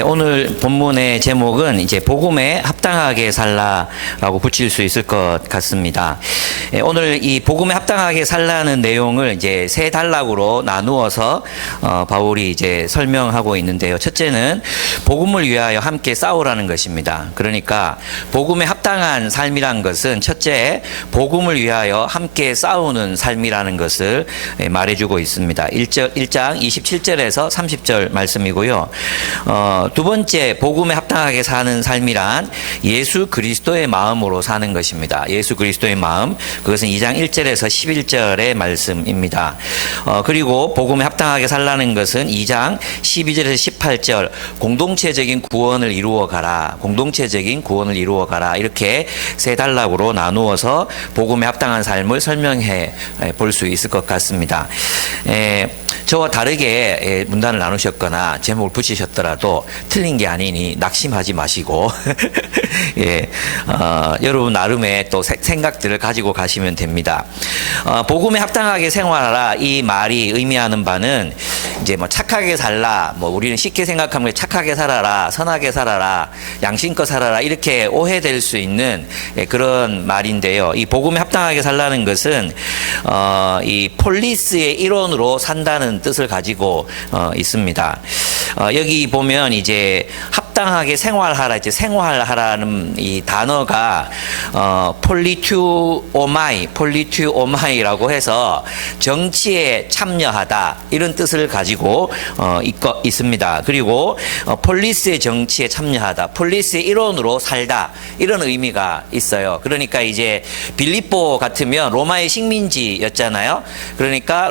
오늘 본문의 제목은 이제 복음에 합당하게 살라라고 붙일 수 있을 것 같습니다. 오늘 이 복음에 합당하게 살라는 내용을 이제 세 단락으로 나누어서 바울이 이제 설명하고 있는데요. 첫째는 복음을 위하여 함께 싸우라는 것입니다. 그러니까 복음에 합당한 삶이란 것은 첫째 복음을 위하여 함께 싸우는 삶이라는 것을 말해주고 있습니다. 1장 27절에서 30절 말씀이고요. 두 번째 복음에 합당하게 사는 삶이란 예수 그리스도의 마음으로 사는 것입니다. 예수 그리스도의 마음, 그것은 2장 1절에서 11절의 말씀입니다. 그리고 복음에 합당하게 살라는 것은 2장 12절에서 18절 공동체적인 구원을 이루어 가라. 공동체적인 구원을 이루어 가라. 이렇게 세 단락으로 나누어서 복음에 합당한 삶을 설명해 볼 수 있을 것 같습니다. 저와 다르게 문단을 나누셨거나 제목을 붙이셨더라도 틀린 게 아니니 낙심하지 마시고 여러분 나름의 또 생각들을 가지고 가시면 됩니다. 복음에 합당하게 생활하라 이 말이 의미하는 바는 이제 뭐 착하게 살라, 뭐 우리는 쉽게 생각하면 착하게 살아라, 선하게 살아라, 양심껏 살아라 이렇게 오해될 수 있는 그런 말인데요. 이 복음에 합당하게 살라는 것은 이 폴리스의 일원으로 산다는 뜻을 가지고 있습니다. 여기 보면 이제 합당하게 생활하라, 이제 생활하라는 이 단어가 폴리튜오마이라고 해서 정치에 참여하다 이런 뜻을 가지고 있습니다. 그리고 폴리스의 정치에 참여하다, 폴리스의 일원으로 살다 이런 의미가 있어요. 그러니까 이제 빌립보 같으면 로마의 식민지였잖아요. 그러니까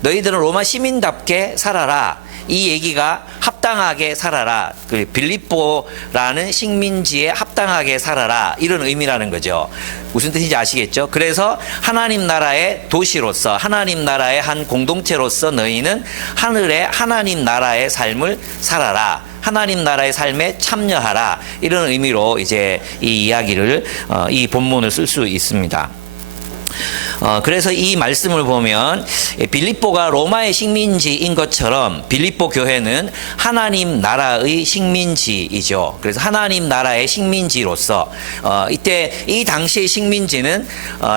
너희들은 로마 시민답게 살아라. 이 얘기가 합당하게 살아라. 그 빌립보라는 식민지에 합당하게 살아라. 이런 의미라는 거죠. 무슨 뜻인지 아시겠죠? 그래서 하나님 나라의 도시로서 하나님 나라의 한 공동체로서 너희는 하늘의 하나님 나라의 삶을 살아라. 하나님 나라의 삶에 참여하라. 이런 의미로 이제 이 이야기를 이 본문을 쓸 수 있습니다. 그래서 이 말씀을 보면 빌립보가 로마의 식민지인 것처럼 빌립보 교회는 하나님 나라의 식민지이죠. 그래서 하나님 나라의 식민지로서 이때 이 당시의 식민지는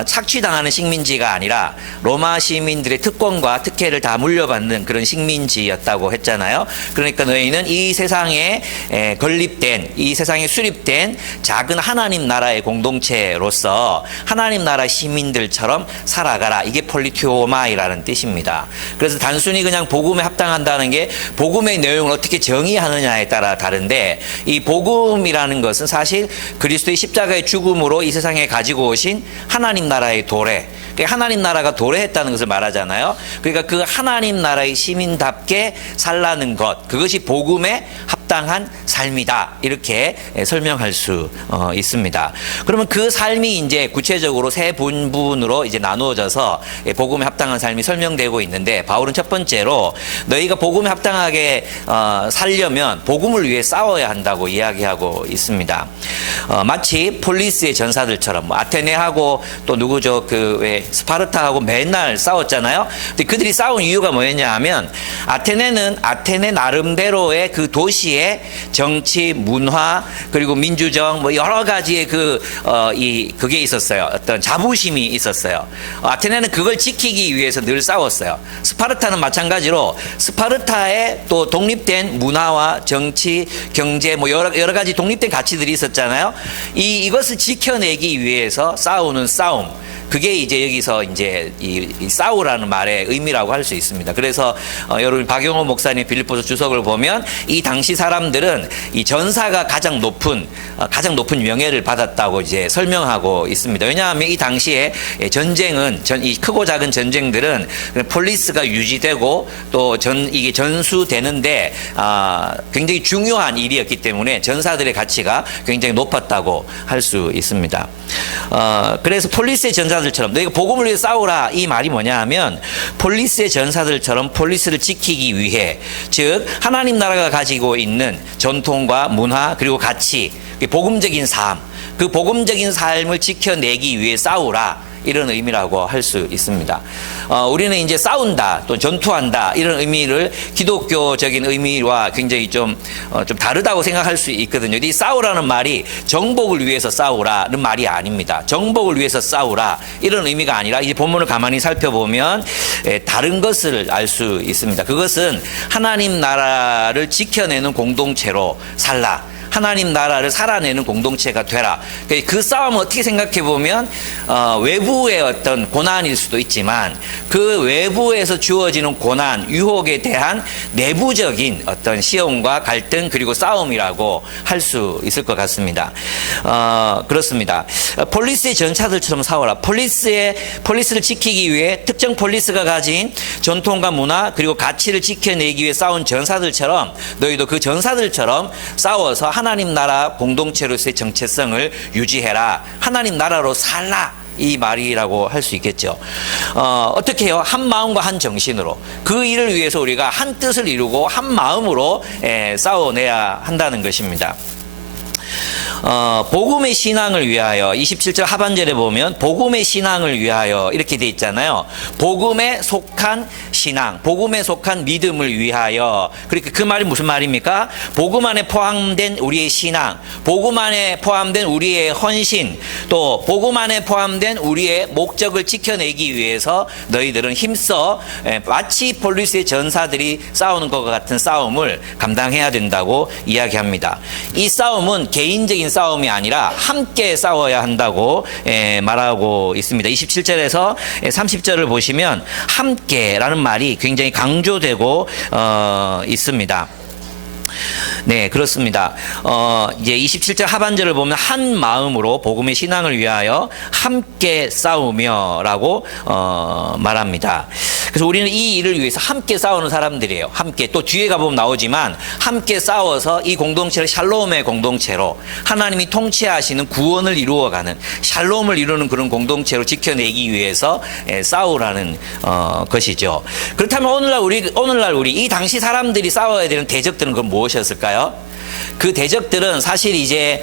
착취당하는 식민지가 아니라 로마 시민들의 특권과 특혜를 다 물려받는 그런 식민지였다고 했잖아요. 그러니까 너희는 이 세상에 건립된, 이 세상에 수립된 작은 하나님 나라의 공동체로서 하나님 나라 시민들처럼 살아가라. 이게 폴리티오마이라는 뜻입니다. 그래서 단순히 그냥 복음에 합당한다는 게 복음의 내용을 어떻게 정의하느냐에 따라 다른데, 이 복음이라는 것은 사실 그리스도의 십자가의 죽음으로 이 세상에 가지고 오신 하나님 나라의 도래, 하나님 나라가 도래했다는 것을 말하잖아요. 그러니까 그 하나님 나라의 시민답게 살라는 것, 그것이 복음에 합당한 삶이다. 이렇게 설명할 수 있습니다. 그러면 그 삶이 이제 구체적으로 세 분분으로 이제 나누어져서 복음에 합당한 삶이 설명되고 있는데, 바울은 첫 번째로 너희가 복음에 합당하게 살려면 복음을 위해 싸워야 한다고 이야기하고 있습니다. 마치 폴리스의 전사들처럼 아테네하고 또 누구죠? 그 왜 스파르타하고 맨날 싸웠잖아요. 근데 그들이 싸운 이유가 뭐였냐 하면 아테네는 아테네 나름대로의 그 도시의 정치, 문화, 그리고 민주정 뭐 여러 가지의 그게 있었어요. 어떤 자부심이 있었어요. 아테네는 그걸 지키기 위해서 늘 싸웠어요. 스파르타는 마찬가지로 스파르타의 또 독립된 문화와 정치, 경제 뭐 여러 가지 독립된 가치들이 있었잖아요. 이것을 지켜내기 위해서 싸우는 싸움. 그게 이제 여기서 이제 이 싸우라는 말의 의미라고 할 수 있습니다. 그래서 여러분 박용호 목사님 빌립보서 주석을 보면 이 당시 사람들은 이 전사가 가장 높은 명예를 받았다고 이제 설명하고 있습니다. 왜냐하면 이 당시에 전쟁은 이 크고 작은 전쟁들은 폴리스가 유지되고 또 이게 전수되는데 굉장히 중요한 일이었기 때문에 전사들의 가치가 굉장히 높았다고 할 수 있습니다. 그래서 폴리스의 전사들처럼 너희가 복음을 위해 싸우라 이 말이 뭐냐 하면 폴리스의 전사들처럼 폴리스를 지키기 위해, 즉 하나님 나라가 가지고 있는 전통과 문화 그리고 가치, 복음적인 삶, 그 복음적인 삶을 지켜내기 위해 싸우라 이런 의미라고 할 수 있습니다. 우리는 이제 싸운다, 또 전투한다 이런 의미를 기독교적인 의미와 굉장히 좀 다르다고 생각할 수 있거든요. 이 싸우라는 말이 정복을 위해서 싸우라는 말이 아닙니다. 정복을 위해서 싸우라 이런 의미가 아니라 이 본문을 가만히 살펴보면 다른 것을 알 수 있습니다. 그것은 하나님 나라를 지켜내는 공동체로 살라. 하나님 나라를 살아내는 공동체가 되라. 그 싸움은 어떻게 생각해 보면 외부의 어떤 고난일 수도 있지만 그 외부에서 주어지는 고난, 유혹에 대한 내부적인 어떤 시험과 갈등 그리고 싸움이라고 할 수 있을 것 같습니다. 그렇습니다. 폴리스의 전차들처럼 싸워라. 폴리스를 지키기 위해 특정 폴리스가 가진 전통과 문화 그리고 가치를 지켜내기 위해 싸운 전사들처럼 너희도 그 전사들처럼 싸워서 하나님 나라 공동체로서의 정체성을 유지해라. 하나님 나라로 살라. 이 말이라고 할 수 있겠죠. 어떻게 해요? 한 마음과 한 정신으로 그 일을 위해서 우리가 한 뜻을 이루고 한 마음으로 싸워내야 한다는 것입니다. 복음의 신앙을 위하여 27절 하반절에 보면 복음의 신앙을 위하여 이렇게 돼 있잖아요. 복음에 속한 신앙, 복음에 속한 믿음을 위하여. 그러니까 그 말이 무슨 말입니까? 복음 안에 포함된 우리의 신앙, 복음 안에 포함된 우리의 헌신, 또 복음 안에 포함된 우리의 목적을 지켜내기 위해서 너희들은 힘써 마치 폴리스의 전사들이 싸우는 것과 같은 싸움을 감당해야 된다고 이야기합니다. 이 싸움은 개인적인 싸움이 아니라 함께 싸워야 한다고 말하고 있습니다. 27절에서 30절을 보시면 함께라는 말이 굉장히 강조되고 있습니다. 네, 그렇습니다. 이제 27절 하반절을 보면 한 마음으로 복음의 신앙을 위하여 함께 싸우며라고 말합니다. 그래서 우리는 이 일을 위해서 함께 싸우는 사람들이에요. 함께 또 뒤에 가보면 나오지만 함께 싸워서 이 공동체를 샬롬의 공동체로 하나님이 통치하시는 구원을 이루어가는 샬롬을 이루는 그런 공동체로 지켜내기 위해서 싸우라는 것이죠. 그렇다면 오늘날 우리 이 당시 사람들이 싸워야 되는 대적들은 그럼 무엇이었을까요? 그 대적들은 사실 이제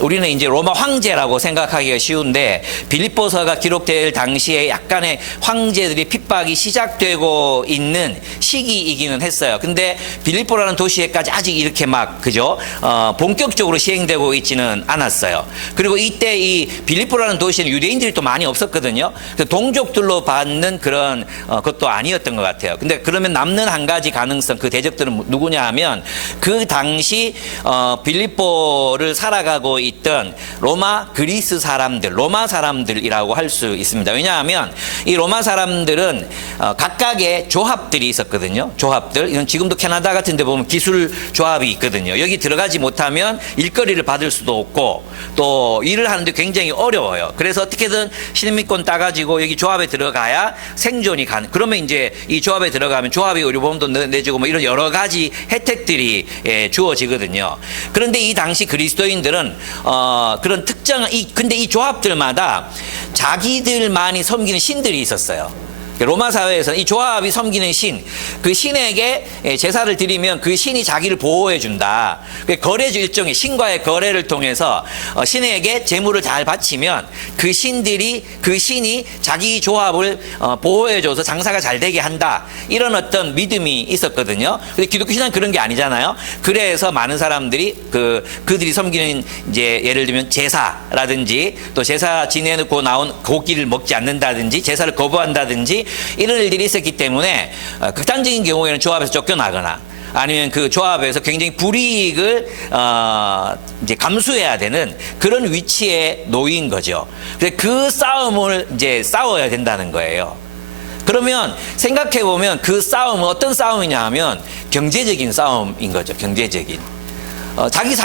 우리는 이제 로마 황제라고 생각하기가 쉬운데 빌립보서가 기록될 당시에 약간의 황제들이 핍박이 시작되고 있는 시기이기는 했어요. 근데 빌립보라는 도시에까지 아직 이렇게 막 그죠? 본격적으로 시행되고 있지는 않았어요. 그리고 이때 이 빌립보라는 도시에는 유대인들이 또 많이 없었거든요. 동족들로 받는 그런 것도 아니었던 것 같아요. 근데 그러면 남는 한 가지 가능성, 그 대적들은 누구냐 하면 그 당시 빌립보를 살아가고 있던 그리스 사람들, 로마 사람들이라고 할 수 있습니다. 왜냐하면 이 로마 사람들은 각각의 조합들이 있었거든요. 조합들. 이건 지금도 캐나다 같은 데 보면 기술 조합이 있거든요. 여기 들어가지 못하면 일거리를 받을 수도 없고 또 일을 하는데 굉장히 어려워요. 그래서 어떻게든 시민권 따가지고 여기 조합에 들어가야 생존이 그러면 이제 이 조합에 들어가면 조합이 의료보험도 내주고 뭐 이런 여러 가지 혜택들이 주어지거든요. 그런데 이 당시 그리스도인들은 그런 근데 이 조합들마다 자기들만이 섬기는 신들이 있었어요. 로마 사회에서는 이 조합이 섬기는 신, 그 신에게 제사를 드리면 그 신이 자기를 보호해 준다. 일종의 신과의 거래를 통해서 신에게 재물을 잘 바치면 그 신이 자기 조합을 보호해 줘서 장사가 잘 되게 한다. 이런 어떤 믿음이 있었거든요. 근데 기독교 신앙은 그런 게 아니잖아요. 그래서 많은 사람들이 그들이 섬기는 이제 예를 들면 제사라든지 또 제사 지내놓고 나온 고기를 먹지 않는다든지 제사를 거부한다든지 이런 일들이 있었기 때문에 극단적인 경우에는 조합에서 쫓겨나거나 아니면 그 조합에서 굉장히 불이익을 이제 감수해야 되는 그런 위치에 놓인 거죠. 그 싸움을 이제 싸워야 된다는 거예요. 그러면 생각해 보면 그 싸움은 어떤 싸움이냐 하면 경제적인 싸움인 거죠. 경제적인.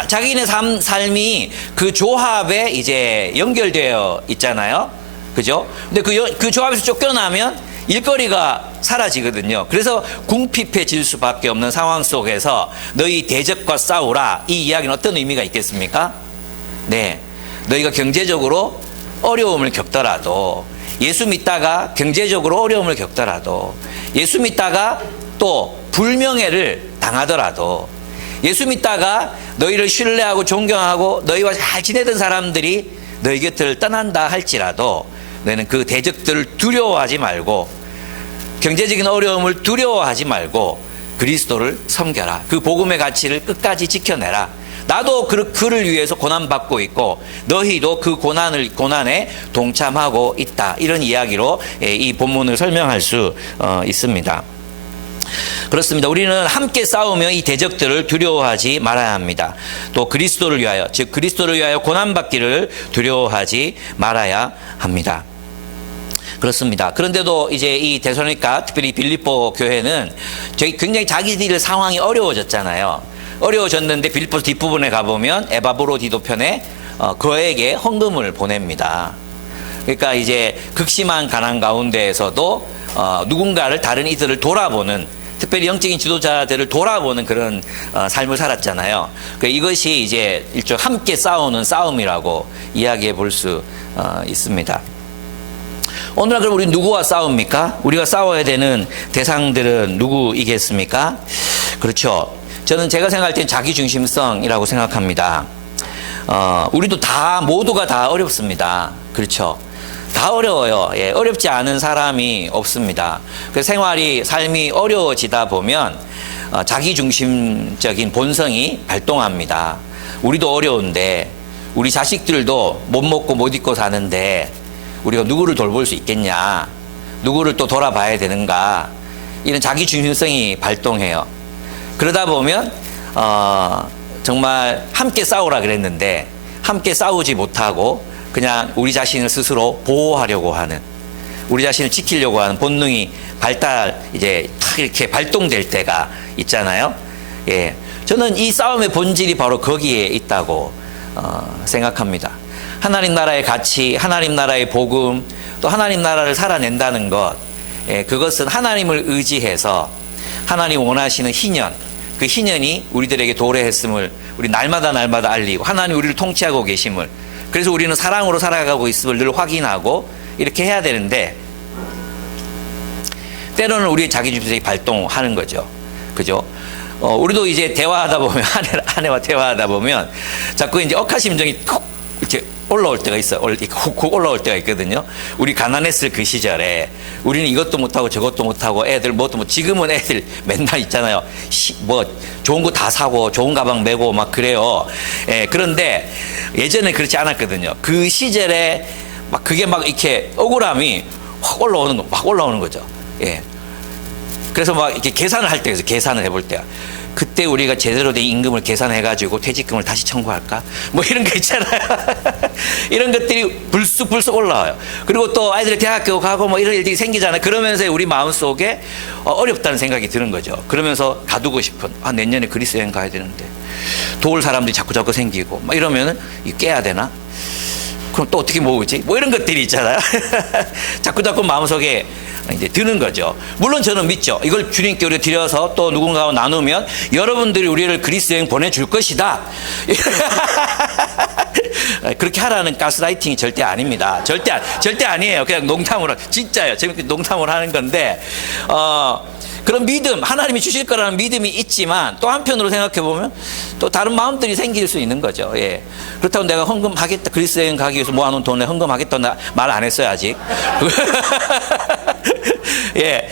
자기네 삶이 그 조합에 이제 연결되어 있잖아요. 그죠? 근데 그 조합에서 쫓겨나면 일거리가 사라지거든요. 그래서 궁핍해질 수밖에 없는 상황 속에서 너희 대적과 싸우라. 이 이야기는 어떤 의미가 있겠습니까? 네, 너희가 경제적으로 어려움을 겪더라도 예수 믿다가 경제적으로 어려움을 겪더라도 예수 믿다가 또 불명예를 당하더라도 예수 믿다가 너희를 신뢰하고 존경하고 너희와 잘 지내던 사람들이 너희 곁을 떠난다 할지라도 너희는 그 대적들을 두려워하지 말고 경제적인 어려움을 두려워하지 말고 그리스도를 섬겨라. 그 복음의 가치를 끝까지 지켜내라. 나도 그를 위해서 고난받고 있고 너희도 그 고난에 동참하고 있다. 이런 이야기로 이 본문을 설명할 수 있습니다. 그렇습니다. 우리는 함께 싸우며 이 대적들을 두려워하지 말아야 합니다. 또 그리스도를 위하여, 즉 그리스도를 위하여 고난받기를 두려워하지 말아야 합니다. 그렇습니다. 그런데도 이제 이 데살로니가, 특별히 빌립보 교회는 굉장히 자기들 상황이 어려워졌잖아요. 어려워졌는데 빌립보 뒷부분에 가보면 에바브로디도 편에 그에게 헌금을 보냅니다. 그러니까 이제 극심한 가난 가운데에서도 누군가를, 다른 이들을 돌아보는, 특별히 영적인 지도자들을 돌아보는 그런 삶을 살았잖아요. 이것이 이제 일종 함께 싸우는 싸움이라고 이야기해 볼 수 있습니다. 오늘날 그럼 우리 누구와 싸웁니까? 우리가 싸워야 되는 대상들은 누구이겠습니까? 그렇죠. 저는 제가 생각할 땐 자기중심성이라고 생각합니다. 우리도 모두가 다 어렵습니다. 그렇죠. 다 어려워요. 예, 어렵지 않은 사람이 없습니다. 그 삶이 어려워지다 보면 자기중심적인 본성이 발동합니다. 우리도 어려운데, 우리 자식들도 못 먹고 못 입고 사는데 우리가 누구를 돌볼 수 있겠냐, 누구를 또 돌아봐야 되는가, 이런 자기중심성이 발동해요. 그러다 보면 정말 함께 싸우라 그랬는데 함께 싸우지 못하고 그냥 우리 자신을 스스로 보호하려고 하는, 우리 자신을 지키려고 하는 본능이 이제 탁 이렇게 발동될 때가 있잖아요. 예, 저는 이 싸움의 본질이 바로 거기에 있다고 생각합니다. 하나님 나라의 가치, 하나님 나라의 복음, 또 하나님 나라를 살아낸다는 것, 그것은 하나님을 의지해서 하나님 원하시는 희년, 그 희년이 우리들에게 도래했음을 우리 날마다 알리고, 하나님 우리를 통치하고 계심을, 그래서 우리는 사랑으로 살아가고 있음을 늘 확인하고 이렇게 해야 되는데, 때로는 우리의 자기중심성이 발동하는 거죠. 그죠? 우리도 이제 대화하다 보면, 아내와 대화하다 보면 자꾸 이제 억하심정이 콕 이렇게 올라올 때가 있어요. 훅 올라올 때가 있거든요. 우리 가난했을 그 시절에 우리는 이것도 못하고 저것도 못하고 애들 지금은 애들 맨날 있잖아요. 좋은 거 다 사고 좋은 가방 메고 막 그래요. 예, 그런데 예전에 그렇지 않았거든요. 그 시절에 그게 이렇게 억울함이 확 올라오는 거죠. 예. 그래서 이렇게 계산을 할 때가 있어요. 계산을 해볼 때가. 그때 우리가 제대로 된 임금을 계산해가지고 퇴직금을 다시 청구할까? 이런 거 있잖아요. 이런 것들이 불쑥 올라와요. 그리고 또 아이들이 대학교 가고 이런 일들이 생기잖아요. 그러면서 우리 마음속에 어렵다는 생각이 드는 거죠. 그러면서 가두고 싶은, 내년에 그리스 여행 가야 되는데 도울 사람들이 자꾸 생기고 이러면은 깨야 되나? 그럼 또 어떻게 모으지? 이런 것들이 있잖아요. 자꾸 마음속에 이제 드는 거죠. 물론 저는 믿죠. 이걸 주님께 우리가 드려서 또 누군가와 나누면 여러분들이 우리를 그리스 여행 보내줄 것이다. 그렇게 하라는 가스라이팅이 절대 아닙니다. 절대 아니에요. 그냥 농담으로, 진짜요. 재밌게 농담으로 하는 건데, 그런 믿음, 하나님이 주실 거라는 믿음이 있지만 또 한편으로 생각해 보면 또 다른 마음들이 생길 수 있는 거죠. 예. 그렇다고 내가 헌금하겠다, 그리스 여행 가기 위해서 모아놓은 돈에 헌금하겠다 말 안 했어요 아직. 예.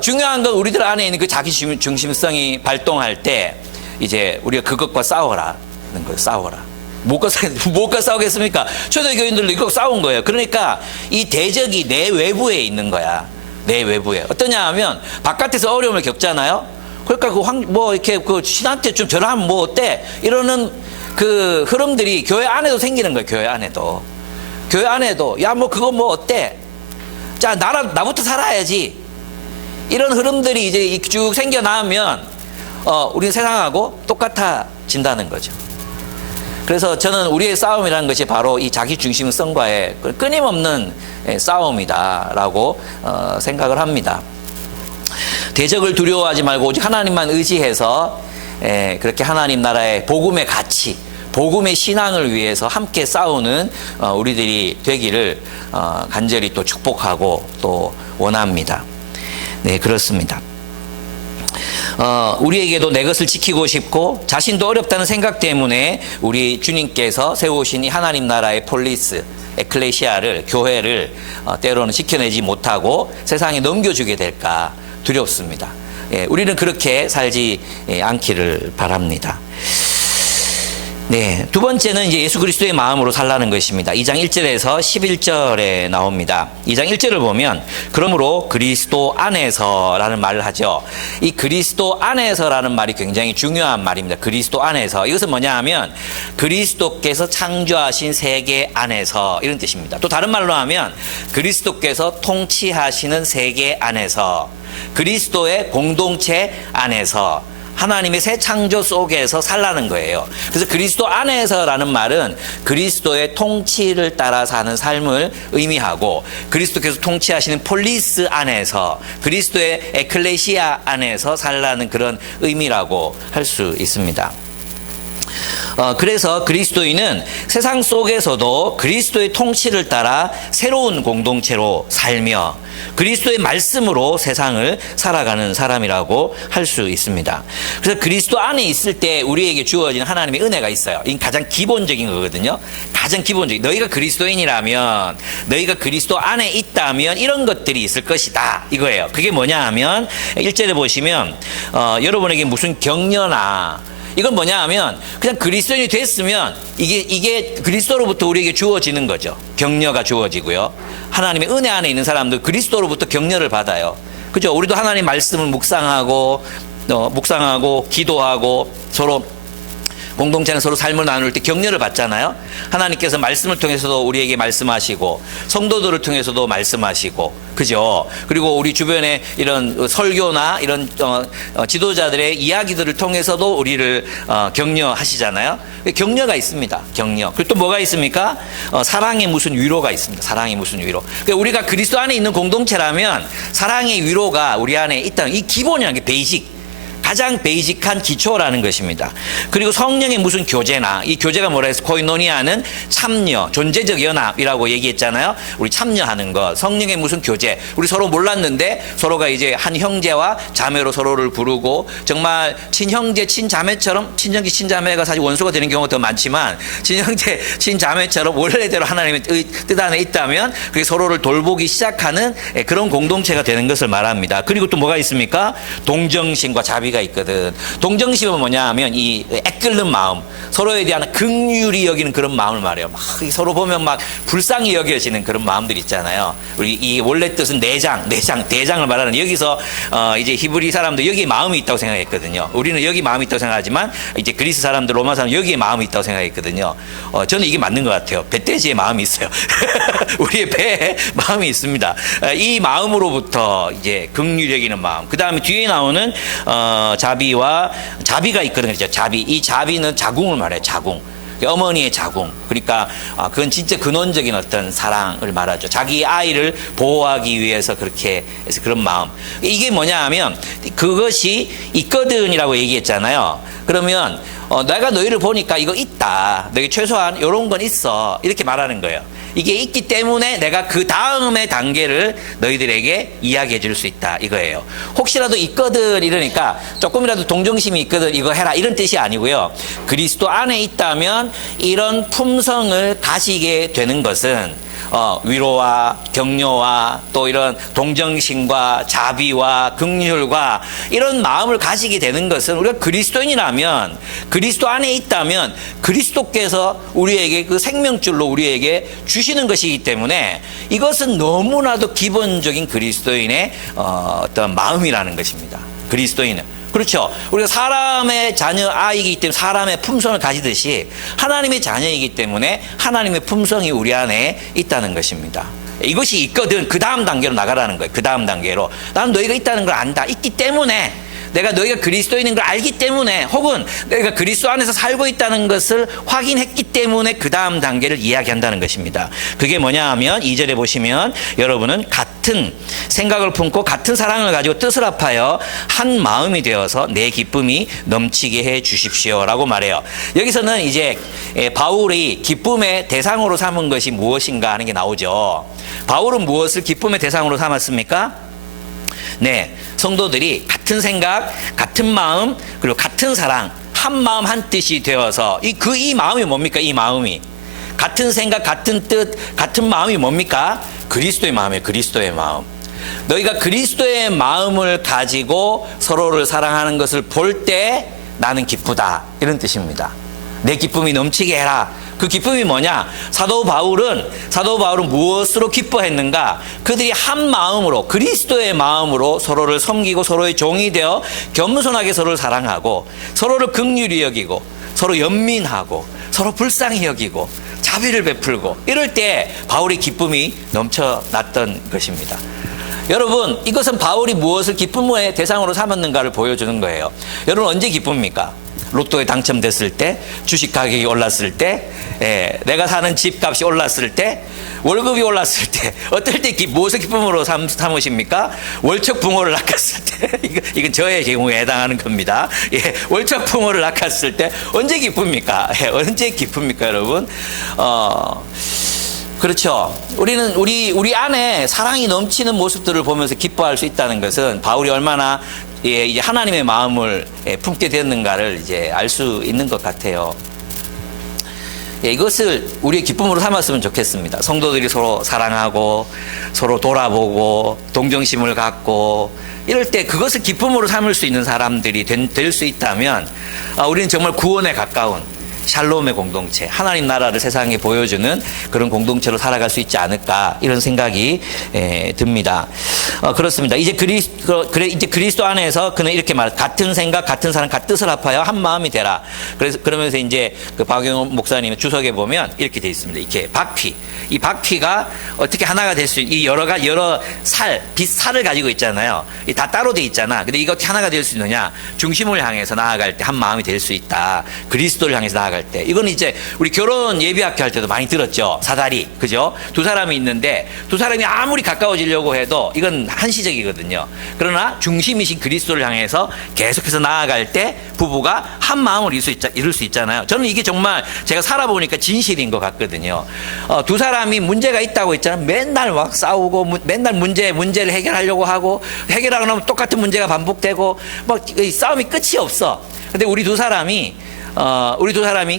중요한 건 우리들 안에 있는 그 자기 중심성이 발동할 때 이제 우리가 그것과 싸워라는 거예요. 싸워라. 무엇과 싸우겠습니까? 초대교인들도 이거 싸운 거예요. 그러니까 이 대적이 내 외부에 있는 거야. 내 외부에. 어떠냐 하면 바깥에서 어려움을 겪잖아요. 그러니까 이렇게 신한테 좀 저러면 어때? 이러는 그 흐름들이 교회 안에도 생기는 거예요. 교회 안에도. 그거 어때? 자, 나부터 살아야지. 이런 흐름들이 이제 쭉 생겨나면 우리 세상하고 똑같아진다는 거죠. 그래서 저는 우리의 싸움이라는 것이 바로 이 자기중심성과의 끊임없는 싸움이다라고 생각을 합니다. 대적을 두려워하지 말고 오직 하나님만 의지해서 그렇게 하나님 나라의 복음의 가치, 복음의 신앙을 위해서 함께 싸우는 우리들이 되기를 간절히 또 축복하고 또 원합니다. 네, 그렇습니다. 우리에게도 내 것을 지키고 싶고 자신도 어렵다는 생각 때문에 우리 주님께서 세우신 이 하나님 나라의 폴리스, 에클레시아를, 교회를 때로는 지켜내지 못하고 세상에 넘겨주게 될까 두렵습니다. 예, 우리는 그렇게 살지 않기를 바랍니다. 네, 두 번째는 이제 예수 그리스도의 마음으로 살라는 것입니다. 2장 1절에서 11절에 나옵니다. 2장 1절을 보면 그러므로 그리스도 안에서라는 말을 하죠. 이 그리스도 안에서라는 말이 굉장히 중요한 말입니다. 그리스도 안에서. 이것은 뭐냐 하면 그리스도께서 창조하신 세계 안에서 이런 뜻입니다. 또 다른 말로 하면 그리스도께서 통치하시는 세계 안에서, 그리스도의 공동체 안에서, 하나님의 새 창조 속에서 살라는 거예요. 그래서 그리스도 안에서라는 말은 그리스도의 통치를 따라 사는 삶을 의미하고, 그리스도께서 통치하시는 폴리스 안에서, 그리스도의 에클레시아 안에서 살라는 그런 의미라고 할 수 있습니다. 그래서 그리스도인은 세상 속에서도 그리스도의 통치를 따라 새로운 공동체로 살며 그리스도의 말씀으로 세상을 살아가는 사람이라고 할 수 있습니다. 그래서 그리스도 안에 있을 때 우리에게 주어진 하나님의 은혜가 있어요. 이게 가장 기본적인 거거든요. 가장 기본적인. 너희가 그리스도인이라면, 너희가 그리스도 안에 있다면 이런 것들이 있을 것이다, 이거예요. 그게 뭐냐 하면 1절에 보시면 여러분에게 무슨 격려나, 이건 뭐냐 하면 그냥 그리스도인이 됐으면 이게 그리스도로부터 우리에게 주어지는 거죠. 격려가 주어지고요. 하나님의 은혜 안에 있는 사람들 그리스도로부터 격려를 받아요. 그죠? 우리도 하나님 말씀을 묵상하고 기도하고 서로 공동체는 서로 삶을 나눌 때 격려를 받잖아요. 하나님께서 말씀을 통해서도 우리에게 말씀하시고 성도들을 통해서도 말씀하시고, 그죠? 그리고 우리 주변에 이런 설교나 이런 지도자들의 이야기들을 통해서도 우리를 격려하시잖아요. 격려가 있습니다. 격려. 그리고 또 뭐가 있습니까? 사랑의 무슨 위로가 있습니다. 사랑의 무슨 위로. 그러니까 우리가 그리스도 안에 있는 공동체라면 사랑의 위로가 우리 안에 있다는, 이 기본이라는 게 베이직, 가장 베이직한 기초라는 것입니다. 그리고 성령의 무슨 교제나, 이 교제가 뭐라 해서 코이노니아는 참여, 존재적 연합이라고 얘기했잖아요. 우리 참여하는 것, 성령의 무슨 교제. 우리 서로 몰랐는데 서로가 이제 한 형제와 자매로 서로를 부르고, 정말 친형제 친자매처럼, 친형제 친자매가 사실 원수가 되는 경우가 더 많지만 친형제 친자매처럼 원래대로 하나님의 뜻 안에 있다면 그게 서로를 돌보기 시작하는 그런 공동체가 되는 것을 말합니다. 그리고 또 뭐가 있습니까? 동정심과 자비가 있거든. 동정심은 뭐냐 하면 이 애끓는 마음, 서로에 대한 긍휼히 여기는 그런 마음을 말해요. 막 서로 보면 막 불쌍히 여겨지는 그런 마음들 있잖아요. 우리 이 원래 뜻은 대장을 말하는, 여기서 이제 히브리 사람들 여기에 마음이 있다고 생각했거든요. 우리는 여기 마음이 있다고 생각하지만 이제 그리스 사람들, 로마 사람들 여기에 마음이 있다고 생각했거든요. 저는 이게 맞는 것 같아요. 배돼지에 마음이 있어요. 우리의 배에 마음이 있습니다. 이 마음으로부터 이제 긍휼히 여기는 마음. 그 다음에 뒤에 나오는 자비가 있거든요. 자비. 이 자비는 자궁을 말해요. 자궁. 어머니의 자궁. 그러니까 그건 진짜 근원적인 어떤 사랑을 말하죠. 자기 아이를 보호하기 위해서 그렇게 해서 그런 마음. 이게 뭐냐 하면 그것이 있거든이라고 얘기했잖아요. 그러면 내가 너희를 보니까 이거 있다, 너희 최소한 이런 건 있어, 이렇게 말하는 거예요. 이게 있기 때문에 내가 그 다음의 단계를 너희들에게 이야기해 줄 수 있다, 이거예요. 혹시라도 있거든 이러니까 조금이라도 동정심이 있거든 이거 해라, 이런 뜻이 아니고요. 그리스도 안에 있다면 이런 품성을 가지게 되는 것은 위로와 격려와 또 이런 동정심과 자비와 긍휼과 이런 마음을 가지게 되는 것은, 우리가 그리스도인이라면, 그리스도 안에 있다면 그리스도께서 우리에게 그 생명줄로 우리에게 주시는 것이기 때문에 이것은 너무나도 기본적인 그리스도인의 어떤 마음이라는 것입니다. 그리스도인은. 그렇죠. 우리가 사람의 자녀 아이이기 때문에 사람의 품성을 가지듯이 하나님의 자녀이기 때문에 하나님의 품성이 우리 안에 있다는 것입니다. 이것이 있거든, 그 다음 단계로 나가라는 거예요. 그 다음 단계로. 나는 너희가 있다는 걸 안다. 있기 때문에, 내가 너희가 그리스도인인 걸 알기 때문에, 혹은 너희가 그리스도 안에서 살고 있다는 것을 확인했기 때문에 그 다음 단계를 이야기한다는 것입니다. 그게 뭐냐 하면 2절에 보시면 여러분은 같은 생각을 품고 같은 사랑을 가지고 뜻을 합하여 한 마음이 되어서 내 기쁨이 넘치게 해 주십시오라고 말해요. 여기서는 이제 바울이 기쁨의 대상으로 삼은 것이 무엇인가 하는 게 나오죠. 바울은 무엇을 기쁨의 대상으로 삼았습니까? 네, 성도들이 같은 생각, 같은 마음, 그리고 같은 사랑, 한 마음 한 뜻이 되어서 이 마음이 뭡니까? 이 마음이 같은 생각, 같은 뜻, 같은 마음이 뭡니까? 그리스도의 마음이에요. 그리스도의 마음. 너희가 그리스도의 마음을 가지고 서로를 사랑하는 것을 볼 때 나는 기쁘다, 이런 뜻입니다. 내 기쁨이 넘치게 해라. 그 기쁨이 뭐냐? 사도 바울은 무엇으로 기뻐했는가? 그들이 한 마음으로, 그리스도의 마음으로 서로를 섬기고 서로의 종이 되어 겸손하게 서로를 사랑하고 서로를 긍휼히 여기고 서로 연민하고 서로 불쌍히 여기고 자비를 베풀고 이럴 때 바울의 기쁨이 넘쳐났던 것입니다. 여러분, 이것은 바울이 무엇을 기쁨의 대상으로 삼았는가를 보여주는 거예요. 여러분, 언제 기쁩니까? 로또에 당첨됐을 때, 주식 가격이 올랐을 때, 내가 사는 집값이 올랐을 때, 월급이 올랐을 때, 어떨 때 무엇을 기쁨으로 삼으십니까? 월척 붕어를 낚았을 때, 이건 저의 경우에 해당하는 겁니다. 월척 붕어를 낚았을 때 언제 기쁩니까? 언제 기쁩니까, 여러분? 그렇죠. 우리는 우리 안에 사랑이 넘치는 모습들을 보면서 기뻐할 수 있다는 것은 바울이 얼마나 이제 하나님의 마음을 품게 되었는가를 이제 알 수 있는 것 같아요. 이것을 우리의 기쁨으로 삼았으면 좋겠습니다. 성도들이 서로 사랑하고 서로 돌아보고 동정심을 갖고 이럴 때 그것을 기쁨으로 삼을 수 있는 사람들이 될 수 있다면 우리는 정말 구원에 가까운 샬롬의 공동체, 하나님 나라를 세상에 보여주는 그런 공동체로 살아갈 수 있지 않을까, 이런 생각이 듭니다. 그렇습니다. 이제 그리스도 안에서 그는 이렇게 같은 생각, 같은 사랑, 같은 뜻을 합하여 한 마음이 되라. 그러면서 이제 그 박영호 목사님의 주석에 보면 이렇게 되어 있습니다. 이렇게 박피. 이 박피가 어떻게 하나가 될 수, 이 여러 빛살을 가지고 있잖아요. 다 따로 돼 있잖아. 근데 이거 어떻게 하나가 될 수 있느냐? 중심을 향해서 나아갈 때 한 마음이 될 수 있다. 그리스도를 향해서 나아갈 때. 이건 이제 우리 결혼 예비학교 할 때도 많이 들었죠. 사다리. 그죠? 두 사람이 있는데 두 사람이 아무리 가까워지려고 해도 이건 한시적이거든요. 그러나 중심이신 그리스도를 향해서 계속해서 나아갈 때 부부가 한 마음을 이룰 수 있잖아요. 저는 이게 정말 제가 살아보니까 진실인 것 같거든요. 두 사람이 문제가 있다고 했잖아요. 맨날 막 싸우고 맨날 문제를 해결하려고 하고 해결하고 나면 똑같은 문제가 반복되고 막 싸움이 끝이 없어. 근데 우리 두 사람이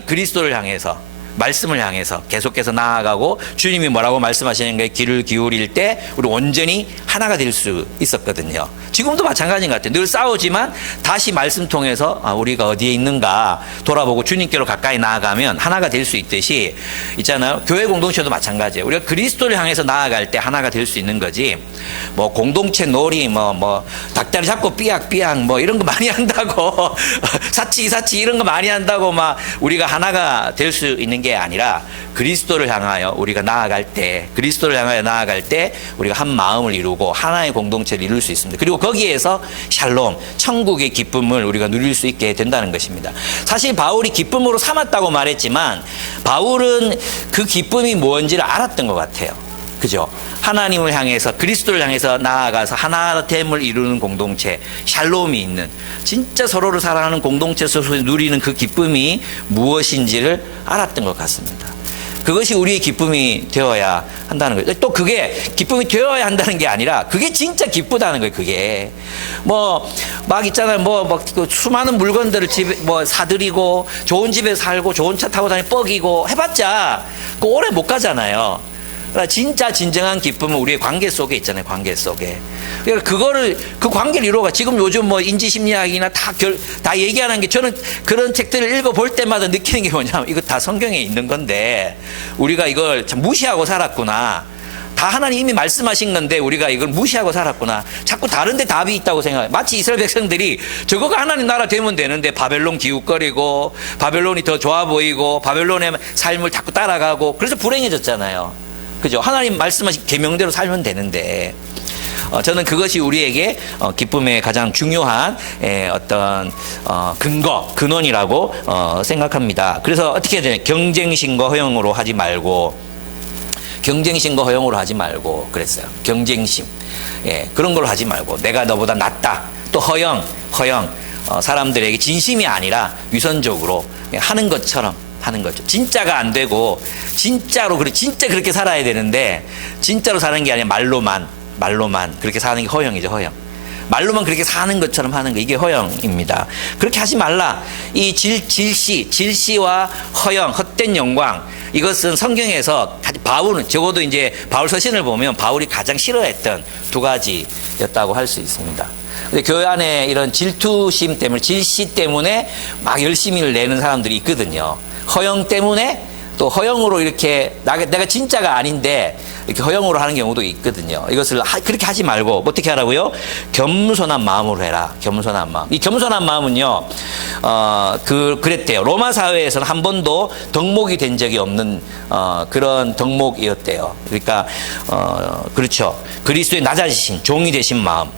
그리스도를 향해서, 말씀을 향해서 계속해서 나아가고 주님이 뭐라고 말씀하시는 거에 귀를 기울일 때 우리 온전히 하나가 될 수 있었거든요. 지금도 마찬가지인 것 같아요. 늘 싸우지만 다시 말씀 통해서 우리가 어디에 있는가 돌아보고 주님께로 가까이 나아가면 하나가 될 수 있듯이 있잖아요. 교회 공동체도 마찬가지예요. 우리가 그리스도를 향해서 나아갈 때 하나가 될 수 있는 거지. 뭐 공동체 놀이 닭다리 잡고 삐약삐약 이런 거 많이 한다고 사치 이런 거 많이 한다고 막 우리가 하나가 될 수 있는 게 아니라 그리스도를 향하여 우리가 나아갈 때, 우리가 한 마음을 이루고 하나의 공동체를 이룰 수 있습니다. 그리고 거기에서 샬롬, 천국의 기쁨을 우리가 누릴 수 있게 된다는 것입니다. 사실 바울이 기쁨으로 삼았다고 말했지만 바울은 그 기쁨이 뭔지를 알았던 것 같아요. 그죠? 하나님을 향해서, 그리스도를 향해서 나아가서 하나됨을 이루는 공동체, 샬롬이 있는, 진짜 서로를 사랑하는 공동체에서 누리는 그 기쁨이 무엇인지를 알았던 것 같습니다. 그것이 우리의 기쁨이 되어야 한다는 거예요. 또 그게 기쁨이 되어야 한다는 게 아니라 그게 진짜 기쁘다는 거예요. 그게 막 있잖아요. 그 수많은 물건들을 집에 사들이고 좋은 집에 살고 좋은 차 타고 다니고 뻑이고 해봤자 그 오래 못 가잖아요. 그러니까 진짜 진정한 기쁨은 우리의 관계 속에 있잖아요. 관계 속에. 그러니까 그 관계를 이루어가. 지금 요즘 인지심리학이나 다 얘기하는 게, 저는 그런 책들을 읽어볼 때마다 느끼는 게 뭐냐면 이거 다 성경에 있는 건데 우리가 이걸 참 무시하고 살았구나. 다 하나님 이미 말씀하신 건데 우리가 이걸 무시하고 살았구나. 자꾸 다른 데 답이 있다고 생각해요. 마치 이스라엘 백성들이 저거가 하나님 나라 되면 되는데 바벨론 기웃거리고 바벨론이 더 좋아 보이고 바벨론의 삶을 자꾸 따라가고 그래서 불행해졌잖아요. 그죠? 하나님 말씀하신 계명대로 살면 되는데 저는 그것이 우리에게 기쁨의 가장 중요한 어떤 근원이라고 생각합니다. 그래서 어떻게 해야 되냐? 경쟁심과 허영으로 하지 말고 그랬어요. 경쟁심, 그런 걸로 하지 말고 내가 너보다 낫다. 또 허영, 사람들에게 진심이 아니라 위선적으로 하는 것처럼 하는 거죠. 진짜가 안 되고 진짜 그렇게 살아야 되는데 진짜로 사는 게 아니라 말로만 그렇게 사는 게 허영이죠. 허영. 말로만 그렇게 사는 것처럼 하는 거, 이게 허영입니다. 그렇게 하지 말라. 이 질시와 허영, 헛된 영광, 이것은 성경에서 바울은 적어도 이제 바울 서신을 보면 바울이 가장 싫어했던 두 가지였다고 할 수 있습니다. 근데 교회 안에 이런 질투심 때문에, 질시 때문에 막 열심히를 내는 사람들이 있거든요. 허영 때문에 또 허영으로 이렇게 내가 진짜가 아닌데 이렇게 허영으로 하는 경우도 있거든요. 이것을 그렇게 하지 말고 어떻게 하라고요? 겸손한 마음으로 해라. 겸손한 마음. 이 겸손한 마음은요, 그랬대요. 로마 사회에서는 한 번도 덕목이 된 적이 없는 그런 덕목이었대요. 그러니까 그렇죠. 그리스도의 낮아지신 종이 되신 마음.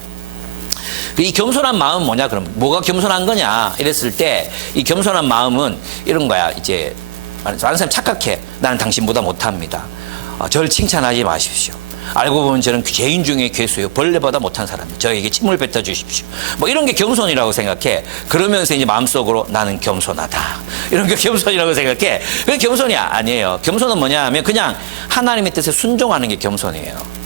이 겸손한 마음은 뭐냐? 그럼 뭐가 겸손한 거냐? 이랬을 때 이 겸손한 마음은 이런 거야. 이제 많은 사람 착각해. 나는 당신보다 못합니다. 저를 칭찬하지 마십시오. 알고 보면 저는 죄인 중에 괴수요. 벌레보다 못한 사람이에요. 저에게 침을 뱉어 주십시오. 뭐 이런 게 겸손이라고 생각해. 그러면서 이제 마음속으로 나는 겸손하다. 이런 게 겸손이라고 생각해. 그게 겸손이 아니에요. 겸손은 뭐냐 하면 그냥 하나님의 뜻에 순종하는 게 겸손이에요.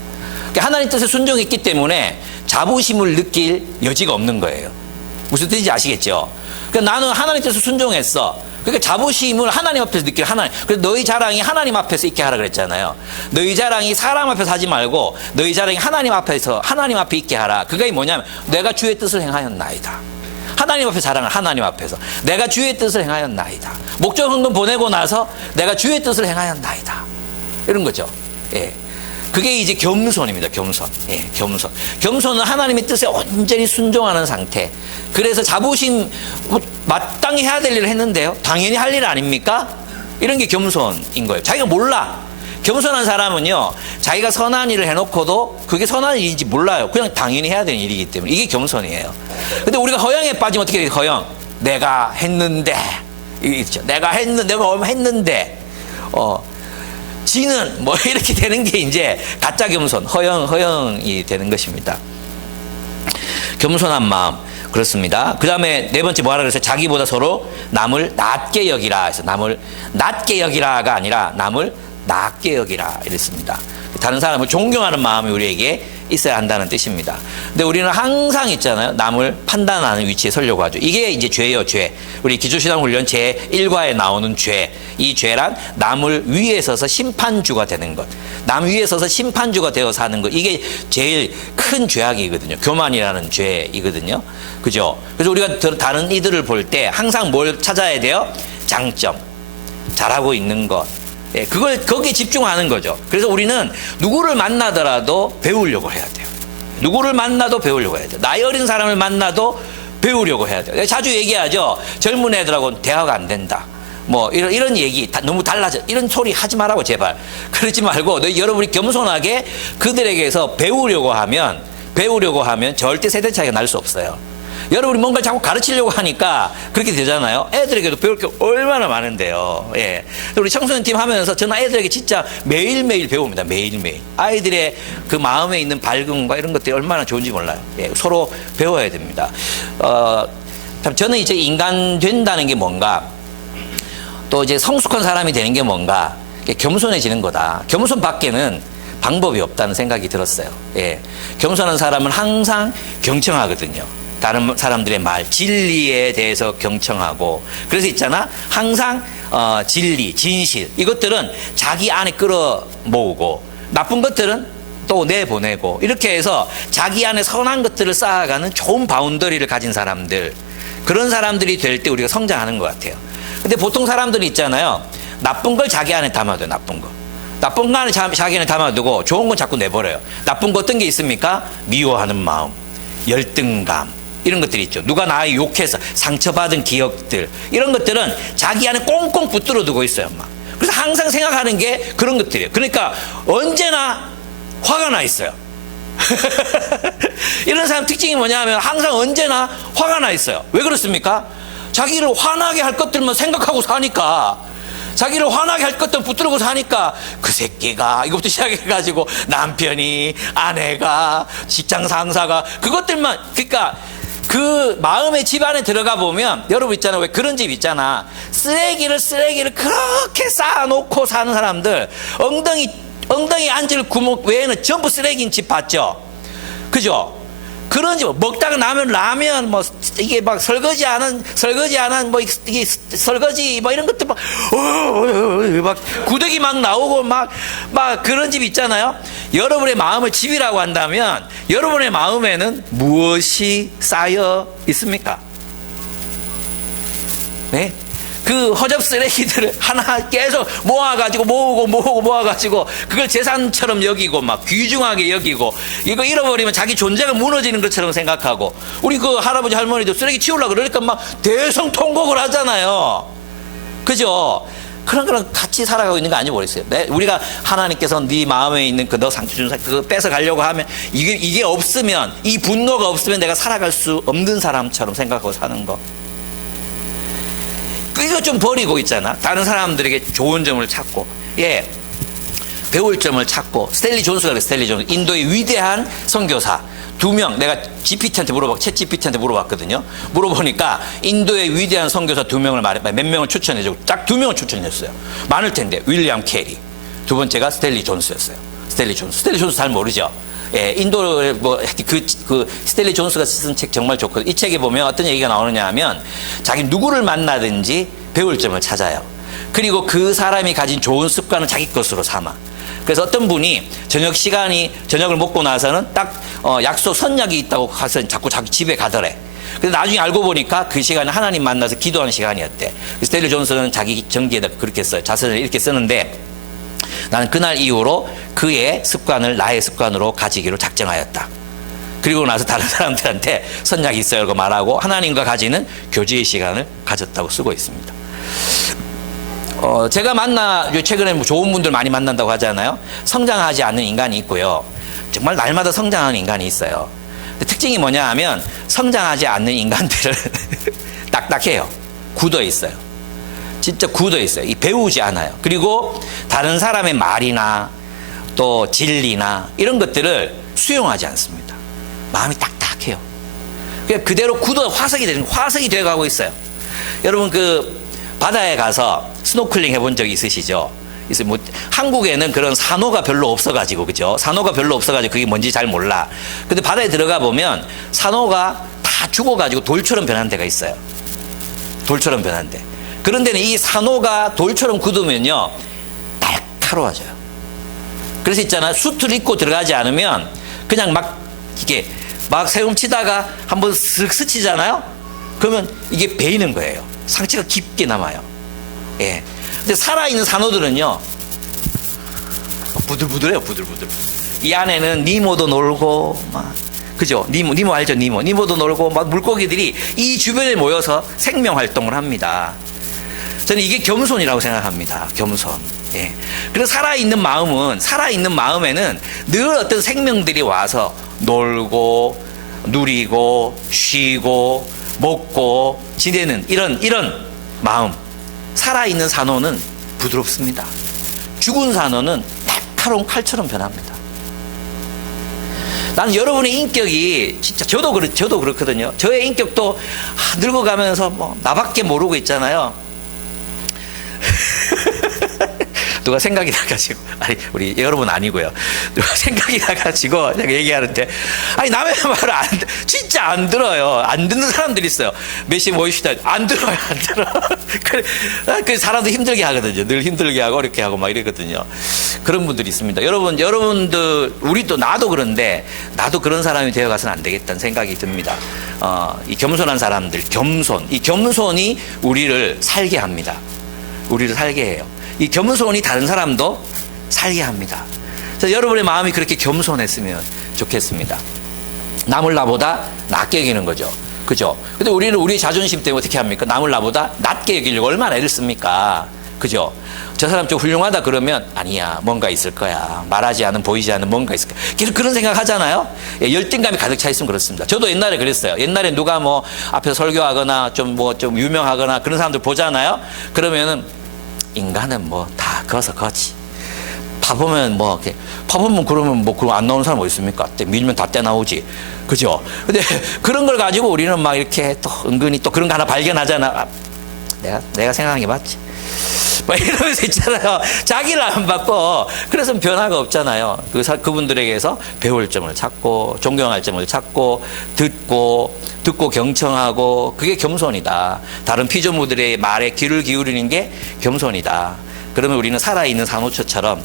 하나님 뜻에 순종했기 때문에 자부심을 느낄 여지가 없는 거예요. 무슨 뜻인지 아시겠죠? 그러니까 나는 하나님 뜻에 순종했어. 그러니까 자부심을 하나님 앞에서 느끼는 하나님. 그래서 너희 자랑이 하나님 앞에서 있게 하라 그랬잖아요. 너희 자랑이 사람 앞에서 하지 말고 너희 자랑이 하나님 앞에서 하나님 앞에 있게 하라. 그게 뭐냐면 내가 주의 뜻을 행하였나이다. 하나님 앞에 자랑을 하나님 앞에서 내가 주의 뜻을 행하였나이다. 목적 헌금 보내고 나서 내가 주의 뜻을 행하였나이다. 이런 거죠. 예. 그게 이제 겸손입니다. 겸손. 예, 겸손. 겸손은 하나님의 뜻에 온전히 순종하는 상태. 그래서 자부심, 마땅히 해야 될 일을 했는데요. 당연히 할 일 아닙니까? 이런 게 겸손인 거예요. 자기가 몰라. 겸손한 사람은요, 자기가 선한 일을 해놓고도 그게 선한 일인지 몰라요. 그냥 당연히 해야 되는 일이기 때문에. 이게 겸손이에요. 근데 우리가 허영에 빠지면 어떻게 돼요? 허영. 내가 했는데. 있죠. 내가 얼마 했는데. 지는 뭐 이렇게 되는 게 이제 가짜 겸손, 허영이 되는 것입니다. 겸손한 마음. 그렇습니다. 그 다음에 네 번째 뭐하라 그랬어요? 자기보다 서로 남을 낮게 여기라 해서 남을 낮게 여기라가 아니라 남을 낮게 여기라 이랬습니다. 다른 사람을 존경하는 마음이 우리에게 있어야 한다는 뜻입니다. 근데 우리는 항상 있잖아요. 남을 판단하는 위치에 서려고 하죠. 이게 이제 죄예요, 죄. 우리 기초신앙훈련 제1과에 나오는 죄. 이 죄란 남을 위에 서서 심판주가 되는 것. 남 위에 서서 심판주가 되어서 하는 것. 이게 제일 큰 죄악이거든요. 교만이라는 죄이거든요. 그죠? 그래서 우리가 다른 이들을 볼 때 항상 뭘 찾아야 돼요? 장점. 잘하고 있는 것. 예, 거기에 집중하는 거죠. 그래서 우리는 누구를 만나더라도 배우려고 해야 돼요. 누구를 만나도 배우려고 해야 돼요. 나이 어린 사람을 만나도 배우려고 해야 돼요. 자주 얘기하죠. 젊은 애들하고는 대화가 안 된다. 뭐, 이런 얘기, 너무 달라져. 이런 소리 하지 말라고, 제발. 그러지 말고, 여러분이 겸손하게 그들에게서 배우려고 하면 절대 세대 차이가 날 수 없어요. 여러분이 뭔가를 자꾸 가르치려고 하니까 그렇게 되잖아요. 애들에게도 배울 게 얼마나 많은데요. 예. 우리 청소년 팀 하면서 저는 애들에게 진짜 매일매일 배웁니다. 매일매일. 아이들의 그 마음에 있는 밝음과 이런 것들이 얼마나 좋은지 몰라요. 예. 서로 배워야 됩니다. 참 저는 이제 인간 된다는 게 뭔가, 또 이제 성숙한 사람이 되는 게 뭔가, 겸손해지는 거다. 겸손 밖에는 방법이 없다는 생각이 들었어요. 예. 겸손한 사람은 항상 경청하거든요. 다른 사람들의 말, 진리에 대해서 경청하고. 그래서 있잖아. 항상 진리, 진실 이것들은 자기 안에 끌어모으고 나쁜 것들은 또 내보내고 이렇게 해서 자기 안에 선한 것들을 쌓아가는 좋은 바운더리를 가진 사람들, 그런 사람들이 될 때 우리가 성장하는 것 같아요. 근데 보통 사람들이 있잖아요. 나쁜 걸 자기 안에 담아둬요. 나쁜 거. 나쁜 거 안에 자기 안에 담아두고 좋은 건 자꾸 내버려요. 나쁜 거 어떤 게 있습니까? 미워하는 마음, 열등감 이런 것들이 있죠. 누가 나를 욕해서 상처받은 기억들, 이런 것들은 자기 안에 꽁꽁 붙들어 두고 있어요. 막. 그래서 항상 생각하는 게 그런 것들이에요. 그러니까 언제나 화가 나 있어요. 이런 사람 특징이 뭐냐 하면 항상 언제나 화가 나 있어요. 왜 그렇습니까? 자기를 화나게 할 것들만 생각하고 사니까, 자기를 화나게 할 것들 붙들고 사니까 그 새끼가 이것부터 시작해가지고 남편이, 아내가, 직장 상사가, 그것들만, 그러니까 그 마음의 집 안에 들어가 보면 여러분 있잖아요. 왜 그런 집 있잖아. 쓰레기를 그렇게 쌓아놓고 사는 사람들, 엉덩이 앉을 구멍 외에는 전부 쓰레기인 집 봤죠? 그죠? 그런 집 먹다가 나면 라면 뭐 이게 막 설거지 안 한 뭐 이게 설거지 뭐 이런 것들 막 구더기 막 나오고 막 그런 집 있잖아요. 여러분의 마음을 집이라고 한다면 여러분의 마음에는 무엇이 쌓여 있습니까? 네? 그 허접 쓰레기들을 하나 계속 모아가지고 모아가지고 그걸 재산처럼 여기고 막 귀중하게 여기고 이거 잃어버리면 자기 존재가 무너지는 것처럼 생각하고 우리 그 할아버지 할머니도 쓰레기 치우려고 그러니까 막 대성통곡을 하잖아요. 그죠? 그런 거랑 같이 살아가고 있는 거 아닌지 모르겠어요. 우리가 하나님께서 네 마음에 있는 그 너 상처 준 그거 뺏어 가려고 하면 이게 없으면 이 분노가 없으면 내가 살아갈 수 없는 사람처럼 생각하고 사는 거. 이거 좀 버리고 있잖아. 다른 사람들에게 좋은 점을 찾고, 예, 배울 점을 찾고. 스탠리 존스가 그래, 스탠리 존스. 인도의 위대한 선교사 2명, 내가 챗 GPT한테 물어봤거든요. 물어보니까 인도의 위대한 선교사 2명을 몇 명을 추천해주고 딱 2명을 추천했어요. 많을 텐데 윌리엄 캐리, 두 번째가 스탠리 존스였어요. 스탠리 존스 잘 모르죠? 예, 인도 그 스탠리 존스가 쓴 책 정말 좋거든요. 이 책에 보면 어떤 얘기가 나오느냐 하면 자기 누구를 만나든지 배울 점을 찾아요. 그리고 그 사람이 가진 좋은 습관을 자기 것으로 삼아. 그래서 어떤 분이 저녁을 먹고 나서는 딱 약속 선약이 있다고 가서 자꾸 자기 집에 가더래. 근데 나중에 알고 보니까 그 시간에 하나님 만나서 기도하는 시간이었대. 스탠리 존스는 자기 전기에다 그렇게 써요. 자서전을 이렇게 쓰는데 나는 그날 이후로 그의 습관을 나의 습관으로 가지기로 작정하였다. 그리고 나서 다른 사람들한테 선약이 있어요 라고 말하고 하나님과 가지는 교제의 시간을 가졌다고 쓰고 있습니다. 제가 최근에 뭐 좋은 분들 많이 만난다고 하잖아요. 성장하지 않는 인간이 있고요. 정말 날마다 성장하는 인간이 있어요. 근데 특징이 뭐냐 하면 성장하지 않는 인간들은 딱딱해요. 굳어 있어요. 진짜 굳어 있어요. 배우지 않아요. 그리고 다른 사람의 말이나 또 진리나 이런 것들을 수용하지 않습니다. 마음이 딱딱해요. 그냥 그대로 굳어 화석이 되어 가고 있어요. 여러분 그 바다에 가서 스노클링 해본 적이 있으시죠? 뭐 한국에는 그런 산호가 별로 없어가지고 그죠? 산호가 별로 없어가지고 그게 뭔지 잘 몰라. 근데 바다에 들어가 보면 산호가 다 죽어가지고 돌처럼 변한 데가 있어요. 돌처럼 변한 데. 그런 데는 이 산호가 돌처럼 굳으면요 날카로워져요. 그래서 있잖아, 수트를 입고 들어가지 않으면 그냥 막 헤엄치다가 한번 슥 스치잖아요. 그러면 이게 베이는 거예요. 상처가 깊게 남아요. 예. 근데 살아있는 산호들은요 부들부들해요. 부들부들. 이 안에는 니모도 놀고 막 그죠? 니모 알죠? 니모도 놀고 막 물고기들이 이 주변에 모여서 생명 활동을 합니다. 저는 이게 겸손이라고 생각합니다. 겸손. 예. 그래서 살아있는 마음에는 늘 어떤 생명들이 와서 놀고 누리고 쉬고 먹고 지내는 이런 마음. 살아있는 산호는 부드럽습니다. 죽은 산호는 날카로운 칼처럼 변합니다. 나는 여러분의 인격이 진짜 저도 그렇거든요. 저의 인격도 늙어가면서 뭐 나밖에 모르고 있잖아요. 누가 생각이 나가지고, 아니 우리 여러분 아니고요. 누가 생각이 나가지고 제가 얘기하는데, 아니 남의 말을 진짜 안 들어요. 안 듣는 사람들이 있어요. 몇 시에 모이시다 안 들어요, 안 들어. 그 사람도 힘들게 하거든요. 늘 힘들게 하고 이렇게 하고 막 이러거든요. 그런 분들이 있습니다. 여러분들 우리도 나도 그런데 나도 그런 사람이 되어가서는 안 되겠다는 생각이 듭니다. 이 겸손한 사람들, 이 겸손이 우리를 살게 합니다. 우리를 살게 해요. 이 겸손이 다른 사람도 살게 합니다. 그래서 여러분의 마음이 그렇게 겸손했으면 좋겠습니다. 남을 나보다 낮게 여기는 거죠. 그죠? 근데 우리는 우리 자존심 때문에 어떻게 합니까? 남을 나보다 낮게 여기려고 얼마나 애를 씁니까? 그죠? 저 사람 좀 훌륭하다 그러면 아니야, 뭔가 있을 거야. 말하지 않은, 보이지 않는 뭔가 있을 거야. 계속 그런 생각 하잖아요. 예, 열등감이 가득 차 있으면 그렇습니다. 저도 옛날에 그랬어요. 옛날에 누가 뭐 앞에서 설교하거나 좀 유명하거나 그런 사람들 보잖아요. 그러면은 인간은 뭐 다 거서 거지. 파보면 그러면 뭐 그럼 안 나오는 사람 어디 있습니까? 밀면 다 떼 나오지. 그죠? 근데 그런 걸 가지고 우리는 막 이렇게 또 은근히 또 그런 거 하나 발견하잖아. 내가 생각한 게 맞지. 막 이러면서 있잖아요. 자기를 안 바꿔. 그래서 변화가 없잖아요. 그분들에게서 배울 점을 찾고 존경할 점을 찾고 듣고 경청하고 그게 겸손이다. 다른 피조물들의 말에 귀를 기울이는 게 겸손이다. 그러면 우리는 살아있는 산호초처럼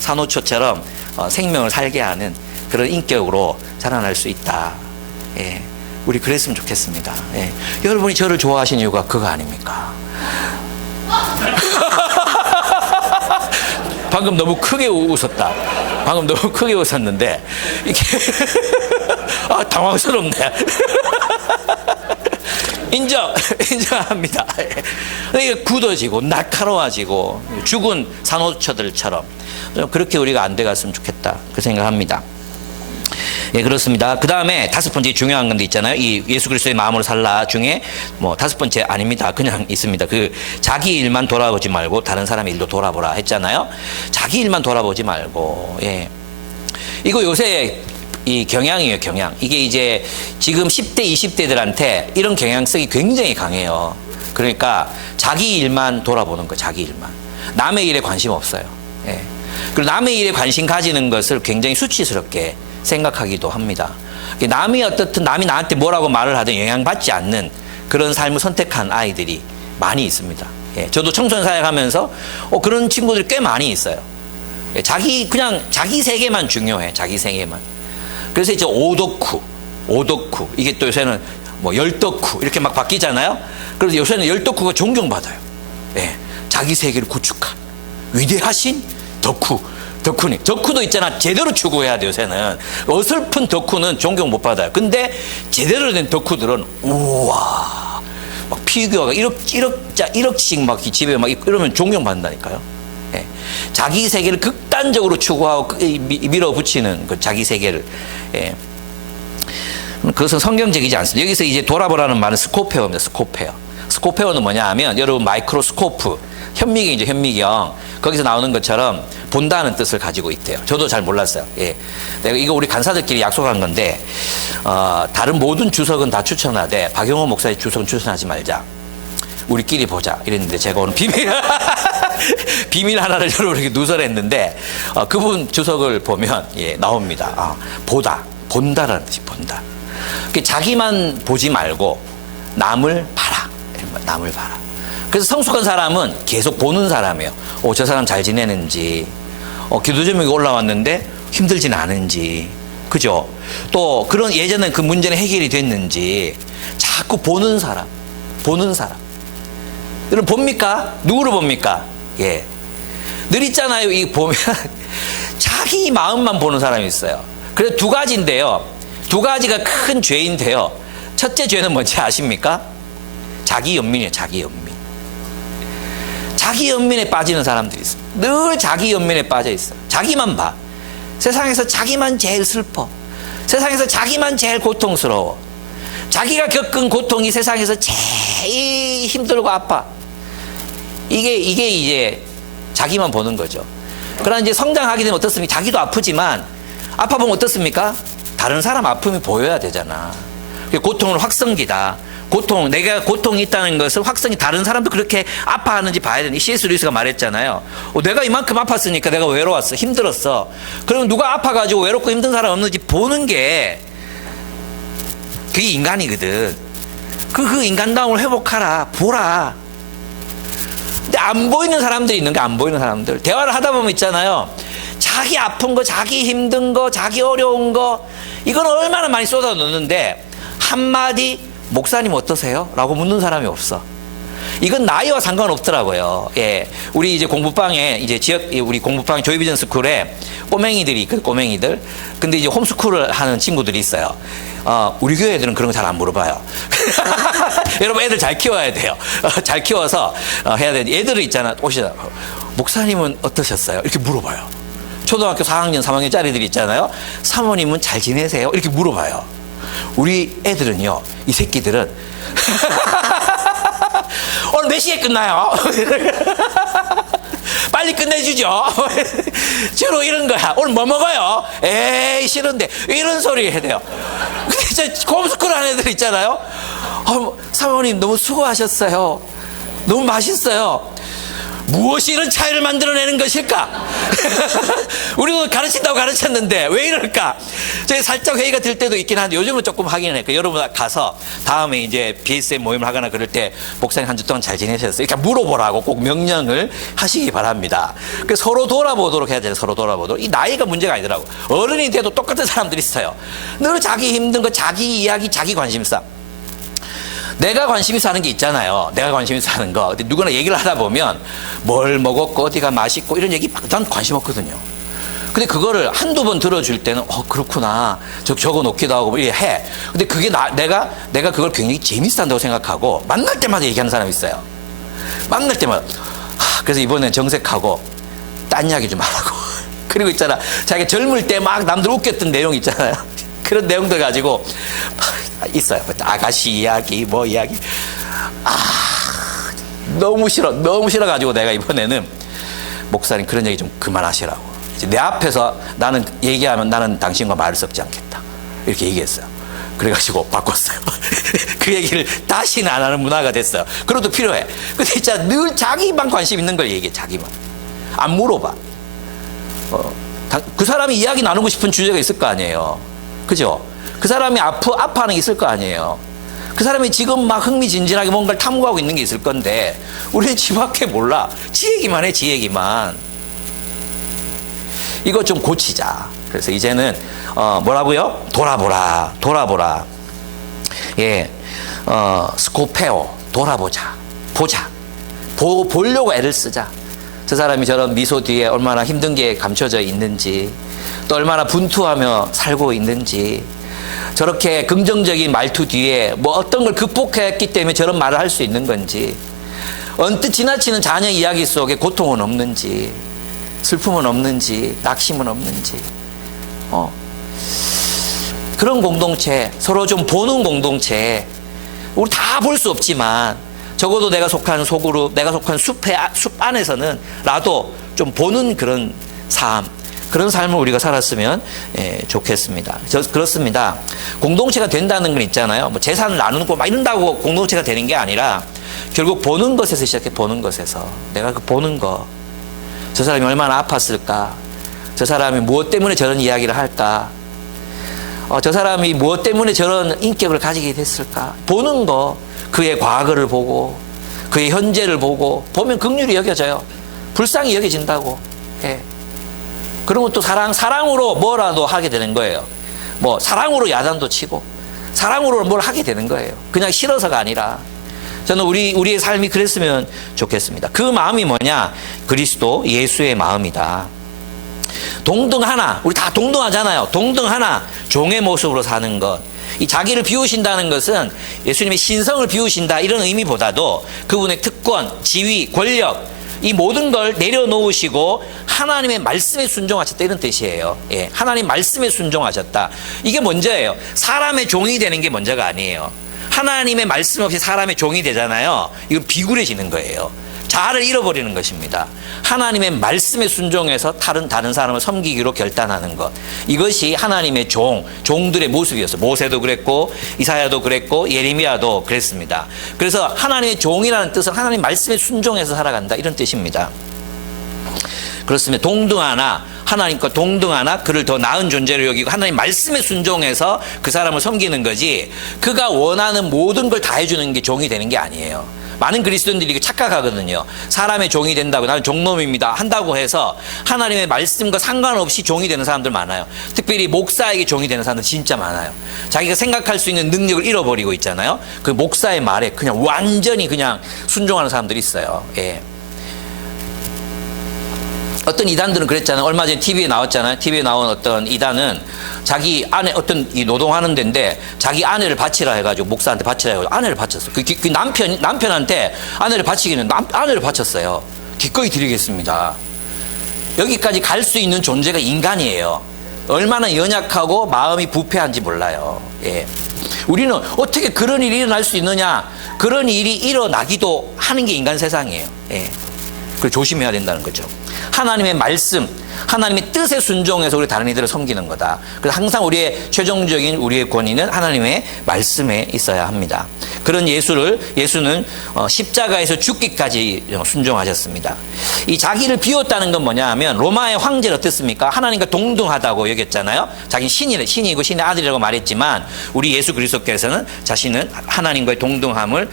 산호초처럼 생명을 살게 하는 그런 인격으로 자라날 수 있다. 예. 우리 그랬으면 좋겠습니다. 예. 여러분이 저를 좋아하신 이유가 그거 아닙니까? 방금 너무 크게 웃었다. 방금 너무 크게 웃었는데 이게 당황스럽네. 인정합니다. 이게 굳어지고 날카로워지고 죽은 산호초들처럼 그렇게 우리가 안 돼갔으면 좋겠다. 그 생각합니다. 예, 그렇습니다. 그 다음에 5번째 중요한 건데 있잖아요. 이 예수 그리스도의 마음으로 살라 중에 5번째 아닙니다. 그냥 있습니다. 그 자기 일만 돌아보지 말고 다른 사람의 일도 돌아보라 했잖아요. 자기 일만 돌아보지 말고, 예. 이거 요새 이 경향이에요, 경향. 이게 이제 지금 10대, 20대들한테 이런 경향성이 굉장히 강해요. 그러니까 자기 일만 돌아보는 거, 자기 일만. 남의 일에 관심 없어요. 예. 그리고 남의 일에 관심 가지는 것을 굉장히 수치스럽게 생각하기도 합니다. 남이 어떻든 남이 나한테 뭐라고 말을 하든 영향받지 않는 그런 삶을 선택한 아이들이 많이 있습니다. 예, 저도 청소년 사역하면서 그런 친구들이 꽤 많이 있어요. 예, 그냥 자기 세계만 중요해. 자기 세계만. 그래서 이제 오덕후 이게 또 요새는 열덕후 이렇게 막 바뀌잖아요. 그래서 요새는 열덕후가 존경받아요. 예, 자기 세계를 구축한 위대하신 덕후도 있잖아. 제대로 추구해야 돼요, 요새는. 어설픈 덕후는 존경 못 받아요. 근데 제대로 된 덕후들은, 우와, 막 피규어가 1억씩 막 집에 막 이러면 존경받는다니까요. 예. 자기 세계를 극단적으로 추구하고 밀어붙이는 그 자기 세계를. 예. 그것은 성경적이지 않습니다. 여기서 이제 돌아보라는 말은 스코페어입니다. 스코페어는 뭐냐 하면 여러분 마이크로스코프, 현미경이죠, 현미경. 거기서 나오는 것처럼 본다는 뜻을 가지고 있대요. 저도 잘 몰랐어요. 예. 내가 이거 우리 간사들끼리 약속한 건데, 다른 모든 주석은 다 추천하되, 박용호 목사의 주석은 추천하지 말자. 우리끼리 보자. 이랬는데, 제가 오늘 비밀 하나를 여러분에게 누설했는데, 그분 주석을 보면, 예, 나옵니다. 본다라는 뜻이 본다. 자기만 보지 말고, 남을 봐라. 남을 봐라. 그래서 성숙한 사람은 계속 보는 사람이에요. 저 사람 잘 지내는지, 기도 제목이 올라왔는데 힘들진 않은지, 그죠? 또 그런 예전에 그 문제는 해결이 됐는지 자꾸 보는 사람. 여러분 봅니까? 누구를 봅니까? 예. 늘 있잖아요. 이 보면 자기 마음만 보는 사람이 있어요. 그래서 두 가지인데요. 두 가지가 큰 죄인데요. 첫째 죄는 뭔지 아십니까? 자기 연민이에요. 자기 연민. 자기 연민에 빠지는 사람들이 있어요. 늘 자기 연민에 빠져 있어요. 자기만 봐. 세상에서 자기만 제일 슬퍼. 세상에서 자기만 제일 고통스러워. 자기가 겪은 고통이 세상에서 제일 힘들고 아파. 이게 이제 자기만 보는 거죠. 그러나 이제 성장하게 되면 어떻습니까? 자기도 아프지만 아파보면 어떻습니까? 다른 사람 아픔이 보여야 되잖아. 고통은 확성기다. 내가 고통이 있다는 것을 확성이 다른 사람도 그렇게 아파하는지 봐야 되는. C.S. 루이스가 말했잖아요. 내가 이만큼 아팠으니까 내가 외로웠어. 힘들었어. 그러면 누가 아파가지고 외롭고 힘든 사람 없는지 보는 게 그게 인간이거든. 그 인간다움을 회복하라. 보라. 근데 안 보이는 사람들이 있는 게 안 보이는 사람들. 대화를 하다 보면 있잖아요. 자기 아픈 거, 자기 힘든 거, 자기 어려운 거 이건 얼마나 많이 쏟아 넣는데 한마디 목사님 어떠세요? 라고 묻는 사람이 없어. 이건 나이와 상관없더라고요. 예. 우리 이제 공부방에, 이제 우리 공부방 조이비전 스쿨에 꼬맹이들이 있거든, 꼬맹이들. 근데 이제 홈스쿨을 하는 친구들이 있어요. 우리 교회 애들은 그런 거 잘 안 물어봐요. 여러분 애들 잘 키워야 돼요. 잘 키워서 해야 돼. 애들은 있잖아. 오시잖아. 목사님은 어떠셨어요? 이렇게 물어봐요. 초등학교 4학년, 3학년짜리들이 있잖아요. 사모님은 잘 지내세요? 이렇게 물어봐요. 우리 애들은요, 이 새끼들은 오늘 몇 시에 끝나요? 빨리 끝내주죠. 주로 이런 거야. 오늘 뭐 먹어요? 에이 싫은데 이런 소리 해야 돼요. 근데 홈스쿨 하는 애들 있잖아요. 사모님 너무 수고하셨어요. 너무 맛있어요. 무엇이 이런 차이를 만들어내는 것일까? 우리도 가르친다고 가르쳤는데 왜 이럴까? 저희 살짝 회의가 들 때도 있긴 한데 요즘은 조금 하긴 해요. 여러분 가서 다음에 이제 BSM 모임을 하거나 그럴 때 목사님 한 주 동안 잘 지내셨어요? 이렇게 물어보라고 꼭 명령을 하시기 바랍니다. 그래서 서로 돌아보도록 해야 돼요. 서로 돌아보도록. 이 나이가 문제가 아니더라고. 어른이 돼도 똑같은 사람들이 있어요. 늘 자기 힘든 거, 자기 이야기, 자기 관심사. 내가 관심 있어 하는 게 있잖아요. 내가 관심 있어 하는 거. 근데 누구나 얘기를 하다 보면 뭘 먹었고 어디가 맛있고 이런 얘기 난 관심 없거든요. 근데 그거를 한두 번 들어줄 때는 그렇구나. 적어 놓기도 하고 해. 근데 그게 내가 그걸 굉장히 재밌어 한다고 생각하고 만날 때마다 얘기하는 사람이 있어요. 만날 때마다. 그래서 이번엔 정색하고 딴 이야기 좀 하라고. 그리고 있잖아. 자기가 젊을 때 막 남들 웃겼던 내용 있잖아요. 그런 내용들 가지고 있어요. 아가씨 이야기, 뭐 이야기. 너무 싫어가지고 내가 이번에는 목사님 그런 얘기 좀 그만하시라고. 내 앞에서 나는 얘기하면 나는 당신과 말을 섞지 않겠다. 이렇게 얘기했어요. 그래가지고 바꿨어요. 그 얘기를 다시는 안 하는 문화가 됐어요. 그것도 필요해. 근데 진짜 늘 자기만 관심 있는 걸 얘기해, 자기만. 안 물어봐. 그 사람이 이야기 나누고 싶은 주제가 있을 거 아니에요. 그죠? 그 사람이 아파하는 게 있을 거 아니에요. 그 사람이 지금 막 흥미진진하게 뭔가를 탐구하고 있는 게 있을 건데 우리는 지밖에 몰라. 지 얘기만 해, 지 얘기만. 이거 좀 고치자. 그래서 이제는 뭐라고요? 돌아보라. 예, 스코페오, 돌아보자. 보려고 애를 쓰자. 저 사람이 저런 미소 뒤에 얼마나 힘든 게 감춰져 있는지, 또 얼마나 분투하며 살고 있는지, 저렇게 긍정적인 말투 뒤에 뭐 어떤 걸 극복했기 때문에 저런 말을 할 수 있는 건지, 언뜻 지나치는 자녀 이야기 속에 고통은 없는지, 슬픔은 없는지, 낙심은 없는지, 그런 공동체, 서로 좀 보는 공동체, 우리 다 볼 수 없지만 적어도 내가 속한 소그룹, 내가 속한 숲 안에서는 나도 좀 보는 그런 삶, 그런 삶을 우리가 살았으면 좋겠습니다. 그렇습니다. 공동체가 된다는 건 있잖아요. 뭐 재산을 나누고 막 이런다고 공동체가 되는 게 아니라 결국 보는 것에서 시작해. 보는 것에서 내가 그 보는 거, 저 사람이 얼마나 아팠을까, 저 사람이 무엇 때문에 저런 이야기를 할까, 저 사람이 무엇 때문에 저런 인격을 가지게 됐을까. 보는 거, 그의 과거를 보고 그의 현재를 보면 긍휼히 여겨져요. 불쌍히 여겨진다고. 예. 그러면 또 사랑으로 뭐라도 하게 되는 거예요. 뭐 사랑으로 야단도 치고 사랑으로 뭘 하게 되는 거예요. 그냥 싫어서가 아니라. 저는 우리의 삶이 그랬으면 좋겠습니다. 그 마음이 뭐냐? 그리스도 예수의 마음이다. 동등하나, 우리 다 동등하잖아요. 동등하나 종의 모습으로 사는 것. 이 자기를 비우신다는 것은 예수님의 신성을 비우신다 이런 의미보다도 그분의 특권, 지위, 권력, 이 모든 걸 내려놓으시고 하나님의 말씀에 순종하셨다 이런 뜻이에요. 예, 하나님 말씀에 순종하셨다. 이게 먼저예요. 사람의 종이 되는 게 먼저가 아니에요. 하나님의 말씀 없이 사람의 종이 되잖아요. 이건 비굴해지는 거예요. 자아를 잃어버리는 것입니다. 하나님의 말씀에 순종해서 다른 사람을 섬기기로 결단하는 것. 이것이 하나님의 종들의 모습이었어요. 모세도 그랬고 이사야도 그랬고 예레미야도 그랬습니다. 그래서 하나님의 종이라는 뜻은 하나님 말씀에 순종해서 살아간다 이런 뜻입니다. 그렇습니다. 동등하나, 하나님과 동등하나 그를 더 나은 존재로 여기고 하나님 말씀에 순종해서 그 사람을 섬기는 거지, 그가 원하는 모든 걸 다 해주는 게 종이 되는 게 아니에요. 많은 그리스도인들이 이거 착각하거든요. 사람의 종이 된다고, 나는 종놈입니다 한다고 해서 하나님의 말씀과 상관없이 종이 되는 사람들 많아요. 특별히 목사에게 종이 되는 사람들 진짜 많아요. 자기가 생각할 수 있는 능력을 잃어버리고 있잖아요. 그 목사의 말에 그냥 완전히 그냥 순종하는 사람들이 있어요. 예. 어떤 이단들은 그랬잖아요. 얼마 전에 TV에 나왔잖아요. TV에 나온 어떤 이단은 자기 아내, 어떤 이 노동하는 데인데 자기 아내를 바치라 해가지고 목사한테 바치라 해가지고 아내를 바쳤어. 그 남편한테 아내를 바치기는 아내를 바쳤어요. 기꺼이 드리겠습니다. 여기까지 갈 수 있는 존재가 인간이에요. 얼마나 연약하고 마음이 부패한지 몰라요. 예. 우리는 어떻게 그런 일이 일어날 수 있느냐? 그런 일이 일어나기도 하는 게 인간 세상이에요. 예. 그걸 조심해야 된다는 거죠. 하나님의 말씀, 하나님의 뜻에 순종해서 우리 다른 이들을 섬기는 거다. 그래서 항상 우리의 최종적인 우리의 권위는 하나님의 말씀에 있어야 합니다. 그런 예수는 십자가에서 죽기까지 순종하셨습니다. 이 자기를 비웠다는 건 뭐냐 하면 로마의 황제는 어땠습니까? 하나님과 동등하다고 여겼잖아요. 자기는 신이고 신의 아들이라고 말했지만 우리 예수 그리스도께서는 자신은 하나님과의 동등하지만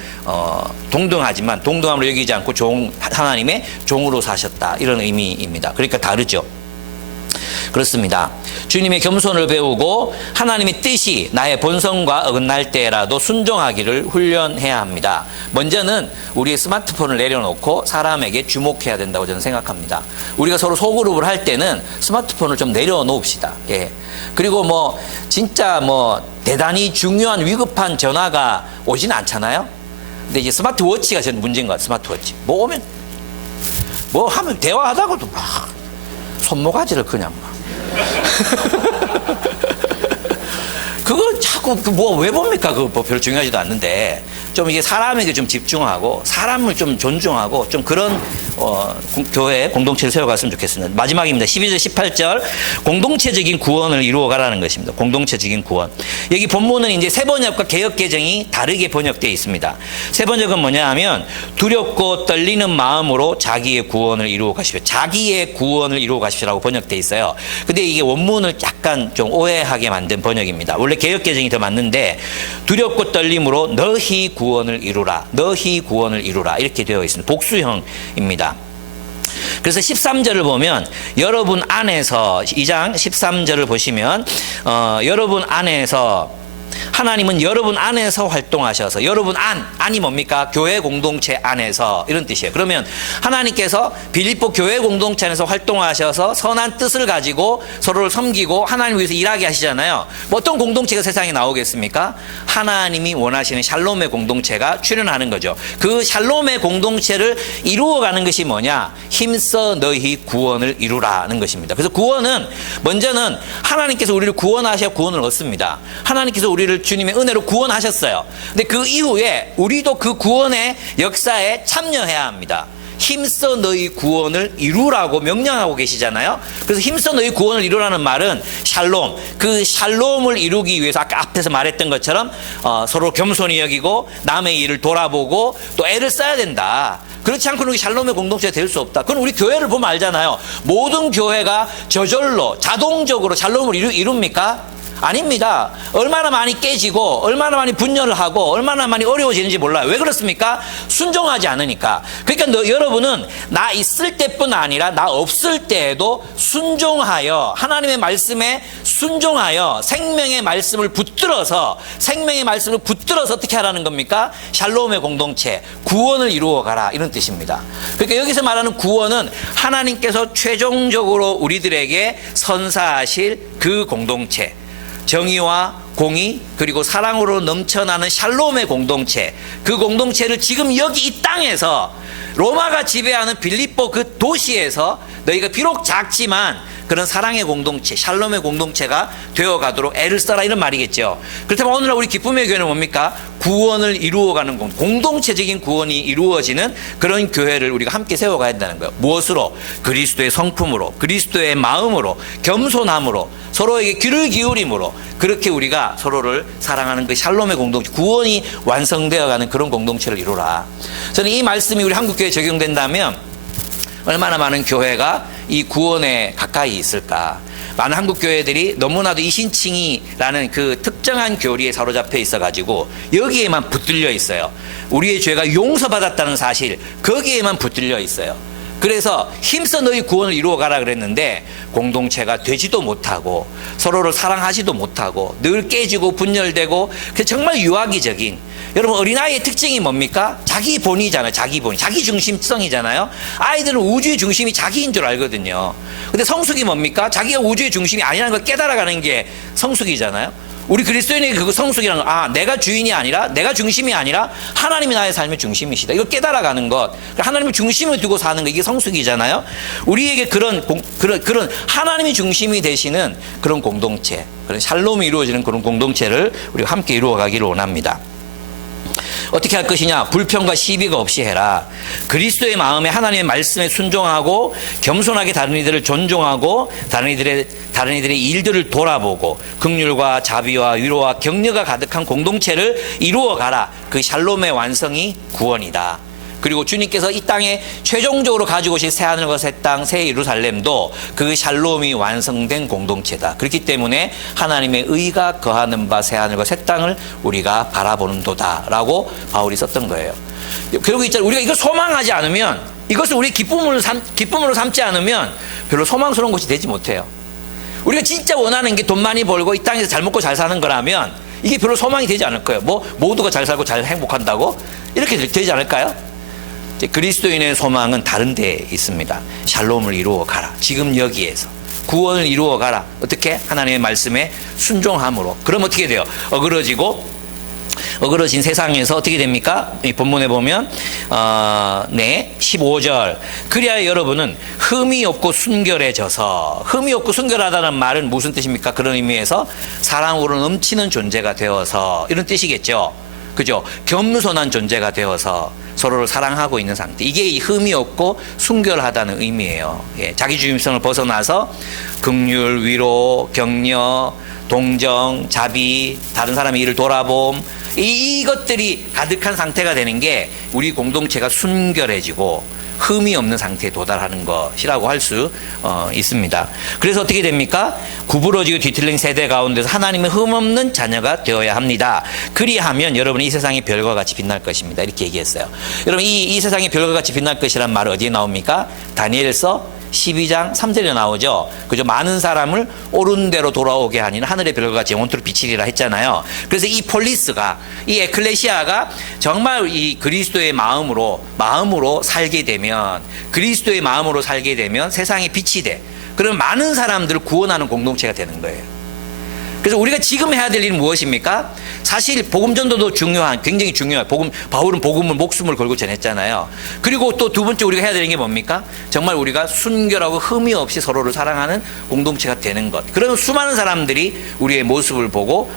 동등함을 여기지 않고 하나님의 종으로 사셨다. 이런 의미입니다. 그러니까 다르죠. 그렇습니다. 주님의 겸손을 배우고 하나님의 뜻이 나의 본성과 어긋날 때라도 순종하기를 훈련해야 합니다. 먼저는 우리의 스마트폰을 내려놓고 사람에게 주목해야 된다고 저는 생각합니다. 우리가 서로 소그룹을 할 때는 스마트폰을 좀 내려놓읍시다. 예. 그리고 진짜 대단히 중요한 위급한 전화가 오진 않잖아요. 근데 이제 스마트워치가 저는 문제인 것 같아요. 스마트워치. 오면 하면 대화하다가도 막 손모가지를 그냥 막 그거 자꾸 왜 봅니까? 그거 별로 중요하지도 않는데 좀 이게 사람에게 좀 집중하고 사람을 좀 존중하고 좀 그런 교회 공동체를 세워갔으면 좋겠습니다. 마지막입니다. 12절 18절 공동체적인 구원을 이루어가라는 것입니다. 공동체적인 구원. 여기 본문은 이제 새번역과 개역개정이 다르게 번역되어 있습니다. 새번역은 뭐냐 하면 두렵고 떨리는 마음으로 자기의 구원을 이루어 가십시오. 자기의 구원을 이루어 가십시오라고 번역되어 있어요. 근데 이게 원문을 약간 좀 오해하게 만든 번역입니다. 원래 개역개정이 더 맞는데 두렵고 떨림으로 너희 구원을 이루라. 너희 구원을 이루라. 이렇게 되어 있습니다. 복수형입니다. 그래서 13절을 보면 여러분 안에서 2장 13절을 보시면 여러분 안에서 하나님은 여러분 안에서 활동하셔서 여러분 안이 뭡니까? 교회 공동체 안에서 이런 뜻이에요. 그러면 하나님께서 빌립보 교회 공동체 안에서 활동하셔서 선한 뜻을 가지고 서로를 섬기고 하나님을 위해서 일하게 하시잖아요. 어떤 공동체가 세상에 나오겠습니까? 하나님이 원하시는 샬롬의 공동체가 출현하는 거죠. 그 샬롬의 공동체를 이루어가는 것이 뭐냐? 힘써 너희 구원을 이루라는 것입니다. 그래서 구원은 먼저는 하나님께서 우리를 구원하셔야 구원을 얻습니다. 하나님께서 우리를 주님의 은혜로 구원하셨어요. 근데 그 이후에 우리도 그 구원의 역사에 참여해야 합니다. 힘써 너희 구원을 이루라고 명령하고 계시잖아요. 그래서 힘써 너희 구원을 이루라는 말은 샬롬, 그 샬롬을 이루기 위해서 아까 앞에서 말했던 것처럼 서로 겸손히 여기고 남의 일을 돌아보고 또 애를 써야 된다. 그렇지 않고는 샬롬의 공동체가 될 수 없다. 그건 우리 교회를 보면 알잖아요. 모든 교회가 저절로 자동적으로 샬롬을 이룹니까? 아닙니다. 얼마나 많이 깨지고 얼마나 많이 분열을 하고 얼마나 많이 어려워지는지 몰라요. 왜 그렇습니까? 순종하지 않으니까. 그러니까 여러분은 나 있을 때뿐 아니라 나 없을 때에도 순종하여 하나님의 말씀에 순종하여 생명의 말씀을 붙들어서 어떻게 하라는 겁니까? 샬롬의 공동체, 구원을 이루어 가라 이런 뜻입니다. 그러니까 여기서 말하는 구원은 하나님께서 최종적으로 우리들에게 선사하실 그 공동체, 정의와 공의 그리고 사랑으로 넘쳐나는 샬롬의 공동체, 그 공동체를 지금 여기 이 땅에서 로마가 지배하는 빌립보 그 도시에서 너희가 비록 작지만 그런 사랑의 공동체, 샬롬의 공동체가 되어가도록 애를 써라 이런 말이겠죠. 그렇다면 오늘날 우리 기쁨의 교회는 뭡니까? 구원을 이루어가는 공동체적인 구원이 이루어지는 그런 교회를 우리가 함께 세워가야 한다는 거예요. 무엇으로? 그리스도의 성품으로, 그리스도의 마음으로, 겸손함으로, 서로에게 귀를 기울임으로 그렇게 우리가 서로를 사랑하는 그 샬롬의 공동체, 구원이 완성되어가는 그런 공동체를 이루라. 저는 이 말씀이 우리 한국교회에 적용된다면 얼마나 많은 교회가 이 구원에 가까이 있을까. 많은 한국 교회들이 너무나도 이신칭이라는 그 특정한 교리에 사로잡혀 있어가지고 여기에만 붙들려 있어요. 우리의 죄가 용서받았다는 사실 거기에만 붙들려 있어요. 그래서 힘써 너희 구원을 이루어가라 그랬는데 공동체가 되지도 못하고 서로를 사랑하지도 못하고 늘 깨지고 분열되고 정말 유아기적인, 여러분 어린아이의 특징이 뭡니까? 자기 본이잖아요. 자기 본, 자기 중심성이잖아요. 아이들은 우주의 중심이 자기인 줄 알거든요. 근데 성숙이 뭡니까? 자기가 우주의 중심이 아니라는 걸 깨달아가는 게 성숙이잖아요. 우리 그리스도인에게 그 성숙이라는 건 내가 주인이 아니라 내가 중심이 아니라 하나님이 나의 삶의 중심이시다. 이걸 깨달아가는 것, 하나님을 중심을 두고 사는 것, 이게 성숙이잖아요. 우리에게 그런 하나님이 중심이 되시는 그런 공동체, 그런 샬롬이 이루어지는 그런 공동체를 우리가 함께 이루어가기를 원합니다. 어떻게 할 것이냐? 불평과 시비가 없이 해라. 그리스도의 마음에 하나님의 말씀에 순종하고 겸손하게 다른 이들을 존중하고 다른 이들의 일들을 돌아보고 긍휼과 자비와 위로와 격려가 가득한 공동체를 이루어 가라. 그 샬롬의 완성이 구원이다. 그리고 주님께서 이 땅에 최종적으로 가지고 오실 새하늘과 새 땅, 새 예루살렘도 그 샬롬이 완성된 공동체다. 그렇기 때문에 하나님의 의가 거하는 바 새하늘과 새 땅을 우리가 바라보는 도다라고 바울이 썼던 거예요. 그리고 있잖아요. 우리가 이걸 소망하지 않으면, 이것을 우리 기쁨으로 삼지 않으면 별로 소망스러운 것이 되지 못해요. 우리가 진짜 원하는 게 돈 많이 벌고 이 땅에서 잘 먹고 잘 사는 거라면 이게 별로 소망이 되지 않을 거예요. 뭐 모두가 잘 살고 잘 행복한다고 이렇게 되지 않을까요? 그리스도인의 소망은 다른 데에 있습니다. 샬롬을 이루어 가라. 지금 여기에서 구원을 이루어 가라. 어떻게? 하나님의 말씀에 순종함으로. 그럼 어떻게 돼요? 어그러진 세상에서 어떻게 됩니까? 이 본문에 보면 15절. 그리하여 여러분은 흠이 없고 순결해져서, 흠이 없고 순결하다는 말은 무슨 뜻입니까? 그런 의미에서 사랑으로 넘치는 존재가 되어서, 이런 뜻이겠죠. 그죠? 겸손한 존재가 되어서 서로를 사랑하고 있는 상태. 이게 이 흠이 없고 순결하다는 의미예요. 예, 자기 중심성을 벗어나서 긍휼, 위로, 격려, 동정, 자비, 다른 사람의 일을 돌아봄, 이것들이 가득한 상태가 되는 게 우리 공동체가 순결해지고 흠이 없는 상태에 도달하는 것이라고 할 수 있습니다. 그래서 어떻게 됩니까? 구부러지고 뒤틀린 세대 가운데서 하나님의 흠 없는 자녀가 되어야 합니다. 그리하면 여러분이 이 세상의 별과 같이 빛날 것입니다. 이렇게 얘기했어요. 여러분 이 세상의 별과 같이 빛날 것이란 말은 어디에 나옵니까? 다니엘서 12장 3절에 나오죠. 그죠? 많은 사람을 옳은 대로 돌아오게 하니는 하늘의 별과 같이 영원토록 비치리라 했잖아요. 그래서 이 폴리스가, 이 에클레시아가 정말 이 그리스도의 마음으로 살게 되면, 그리스도의 마음으로 살게 되면 세상에 빛이 돼. 그러면 많은 사람들을 구원하는 공동체가 되는 거예요. 그래서 우리가 지금 해야 될 일은 무엇입니까? 사실 복음 전도도 굉장히 중요한 바울은 복음을 목숨을 걸고 전했잖아요. 그리고 또 두 번째 우리가 해야 되는 게 뭡니까? 정말 우리가 순결하고 흠이 없이 서로를 사랑하는 공동체가 되는 것. 그러면 수많은 사람들이 우리의 모습을 보고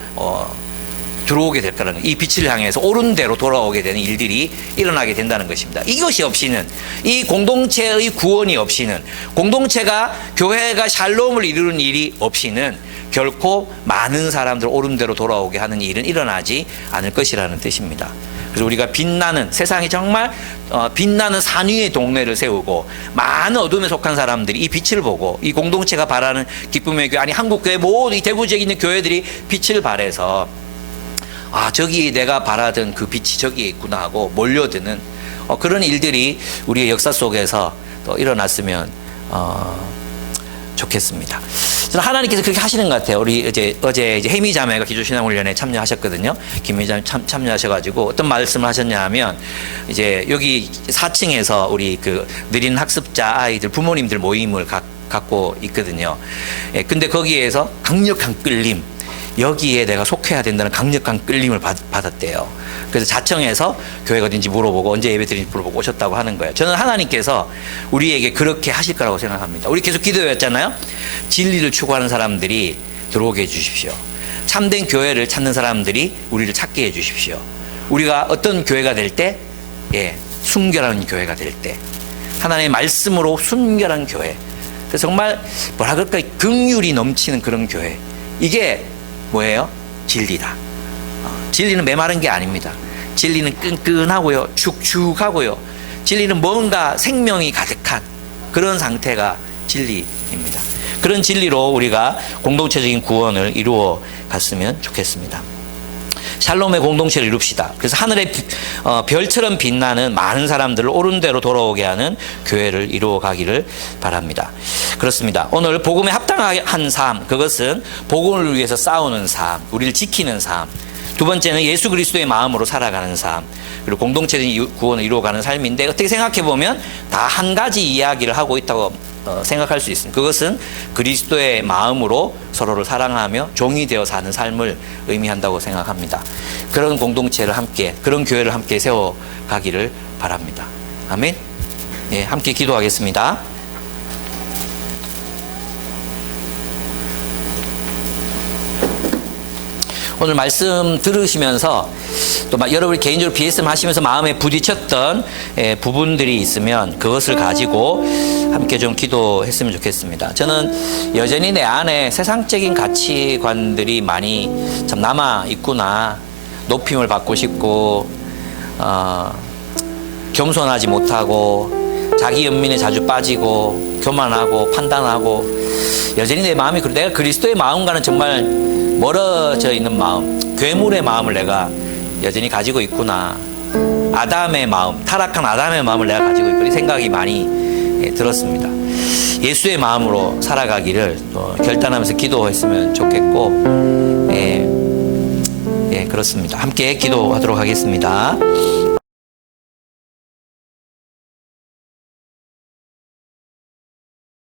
들어오게 될 거라는, 이 빛을 향해서 옳은 대로 돌아오게 되는 일들이 일어나게 된다는 것입니다. 이것이 없이는, 이 공동체의 구원이 없이는, 공동체가, 교회가 샬롬을 이루는 일이 없이는 결코 많은 사람들 옳은 대로 돌아오게 하는 일은 일어나지 않을 것이라는 뜻입니다. 그래서 우리가 빛나는, 세상이 정말 빛나는 산 위의 동네를 세우고 많은 어둠에 속한 사람들이 이 빛을 보고 이 공동체가 바라는 기쁨의 교회, 아니 한국교회 모두 이 대구 지역에 있는 교회들이 빛을 발해서 저기 내가 바라던 그 빛이 저기에 있구나 하고 몰려드는 그런 일들이 우리의 역사 속에서 또 일어났으면 좋겠습니다. 저는 하나님께서 그렇게 하시는 것 같아요. 우리 어제 혜미 자매가 기초신앙훈련에 참여하셨거든요. 김미 자매 참여하셔가지고 어떤 말씀을 하셨냐 하면, 이제 여기 4층에서 우리 그 느린 학습자 아이들 부모님들 모임을 갖고 있거든요. 예, 근데 거기에서 강력한 끌림, 여기에 내가 속해야 된다는 강력한 끌림을 받았대요. 그래서 자청해서 교회가 어딘지 물어보고 언제 예배 드리는지 물어보고 오셨다고 하는 거예요. 저는 하나님께서 우리에게 그렇게 하실 거라고 생각합니다. 우리 계속 기도했잖아요. 진리를 추구하는 사람들이 들어오게 해주십시오. 참된 교회를 찾는 사람들이 우리를 찾게 해주십시오. 우리가 어떤 교회가 될 때, 순결한 교회가 될 때, 하나님의 말씀으로 순결한 교회, 그래서 정말 뭐라 그럴까, 긍휼이 넘치는 그런 교회, 이게 뭐예요? 진리다. 진리는 메마른 게 아닙니다. 진리는 끈끈하고요, 축축하고요, 진리는 뭔가 생명이 가득한 그런 상태가 진리입니다. 그런 진리로 우리가 공동체적인 구원을 이루어 갔으면 좋겠습니다. 샬롬의 공동체를 이룹시다. 그래서 하늘의 별처럼 빛나는 많은 사람들을 옳은 대로 돌아오게 하는 교회를 이루어 가기를 바랍니다. 그렇습니다. 오늘 복음에 합당한 삶, 그것은 복음을 위해서 싸우는 삶, 우리를 지키는 삶. 두 번째는 예수 그리스도의 마음으로 살아가는 삶, 그리고 공동체적인 구원을 이루어가는 삶인데, 어떻게 생각해 보면 다 한 가지 이야기를 하고 있다고 생각할 수 있습니다. 그것은 그리스도의 마음으로 서로를 사랑하며 종이 되어 사는 삶을 의미한다고 생각합니다. 그런 공동체를 함께, 그런 교회를 함께 세워가기를 바랍니다. 아멘. 예, 함께 기도하겠습니다. 오늘 말씀 들으시면서 또 여러분이 개인적으로 BSM 하시면서 마음에 부딪혔던 부분들이 있으면 그것을 가지고 함께 좀 기도했으면 좋겠습니다. 저는 여전히 내 안에 세상적인 가치관들이 많이 참 남아 있구나. 높임을 받고 싶고 겸손하지 못하고 자기 연민에 자주 빠지고 교만하고 판단하고 여전히 내 마음이 내가 그리스도의 마음과는 정말 멀어져 있는 마음, 괴물의 마음을 내가 여전히 가지고 있구나. 아담의 마음, 타락한 아담의 마음을 내가 가지고 있구나. 이 생각이 많이 들었습니다. 예수의 마음으로 살아가기를 결단하면서 기도했으면 좋겠고, 그렇습니다. 함께 기도하도록 하겠습니다.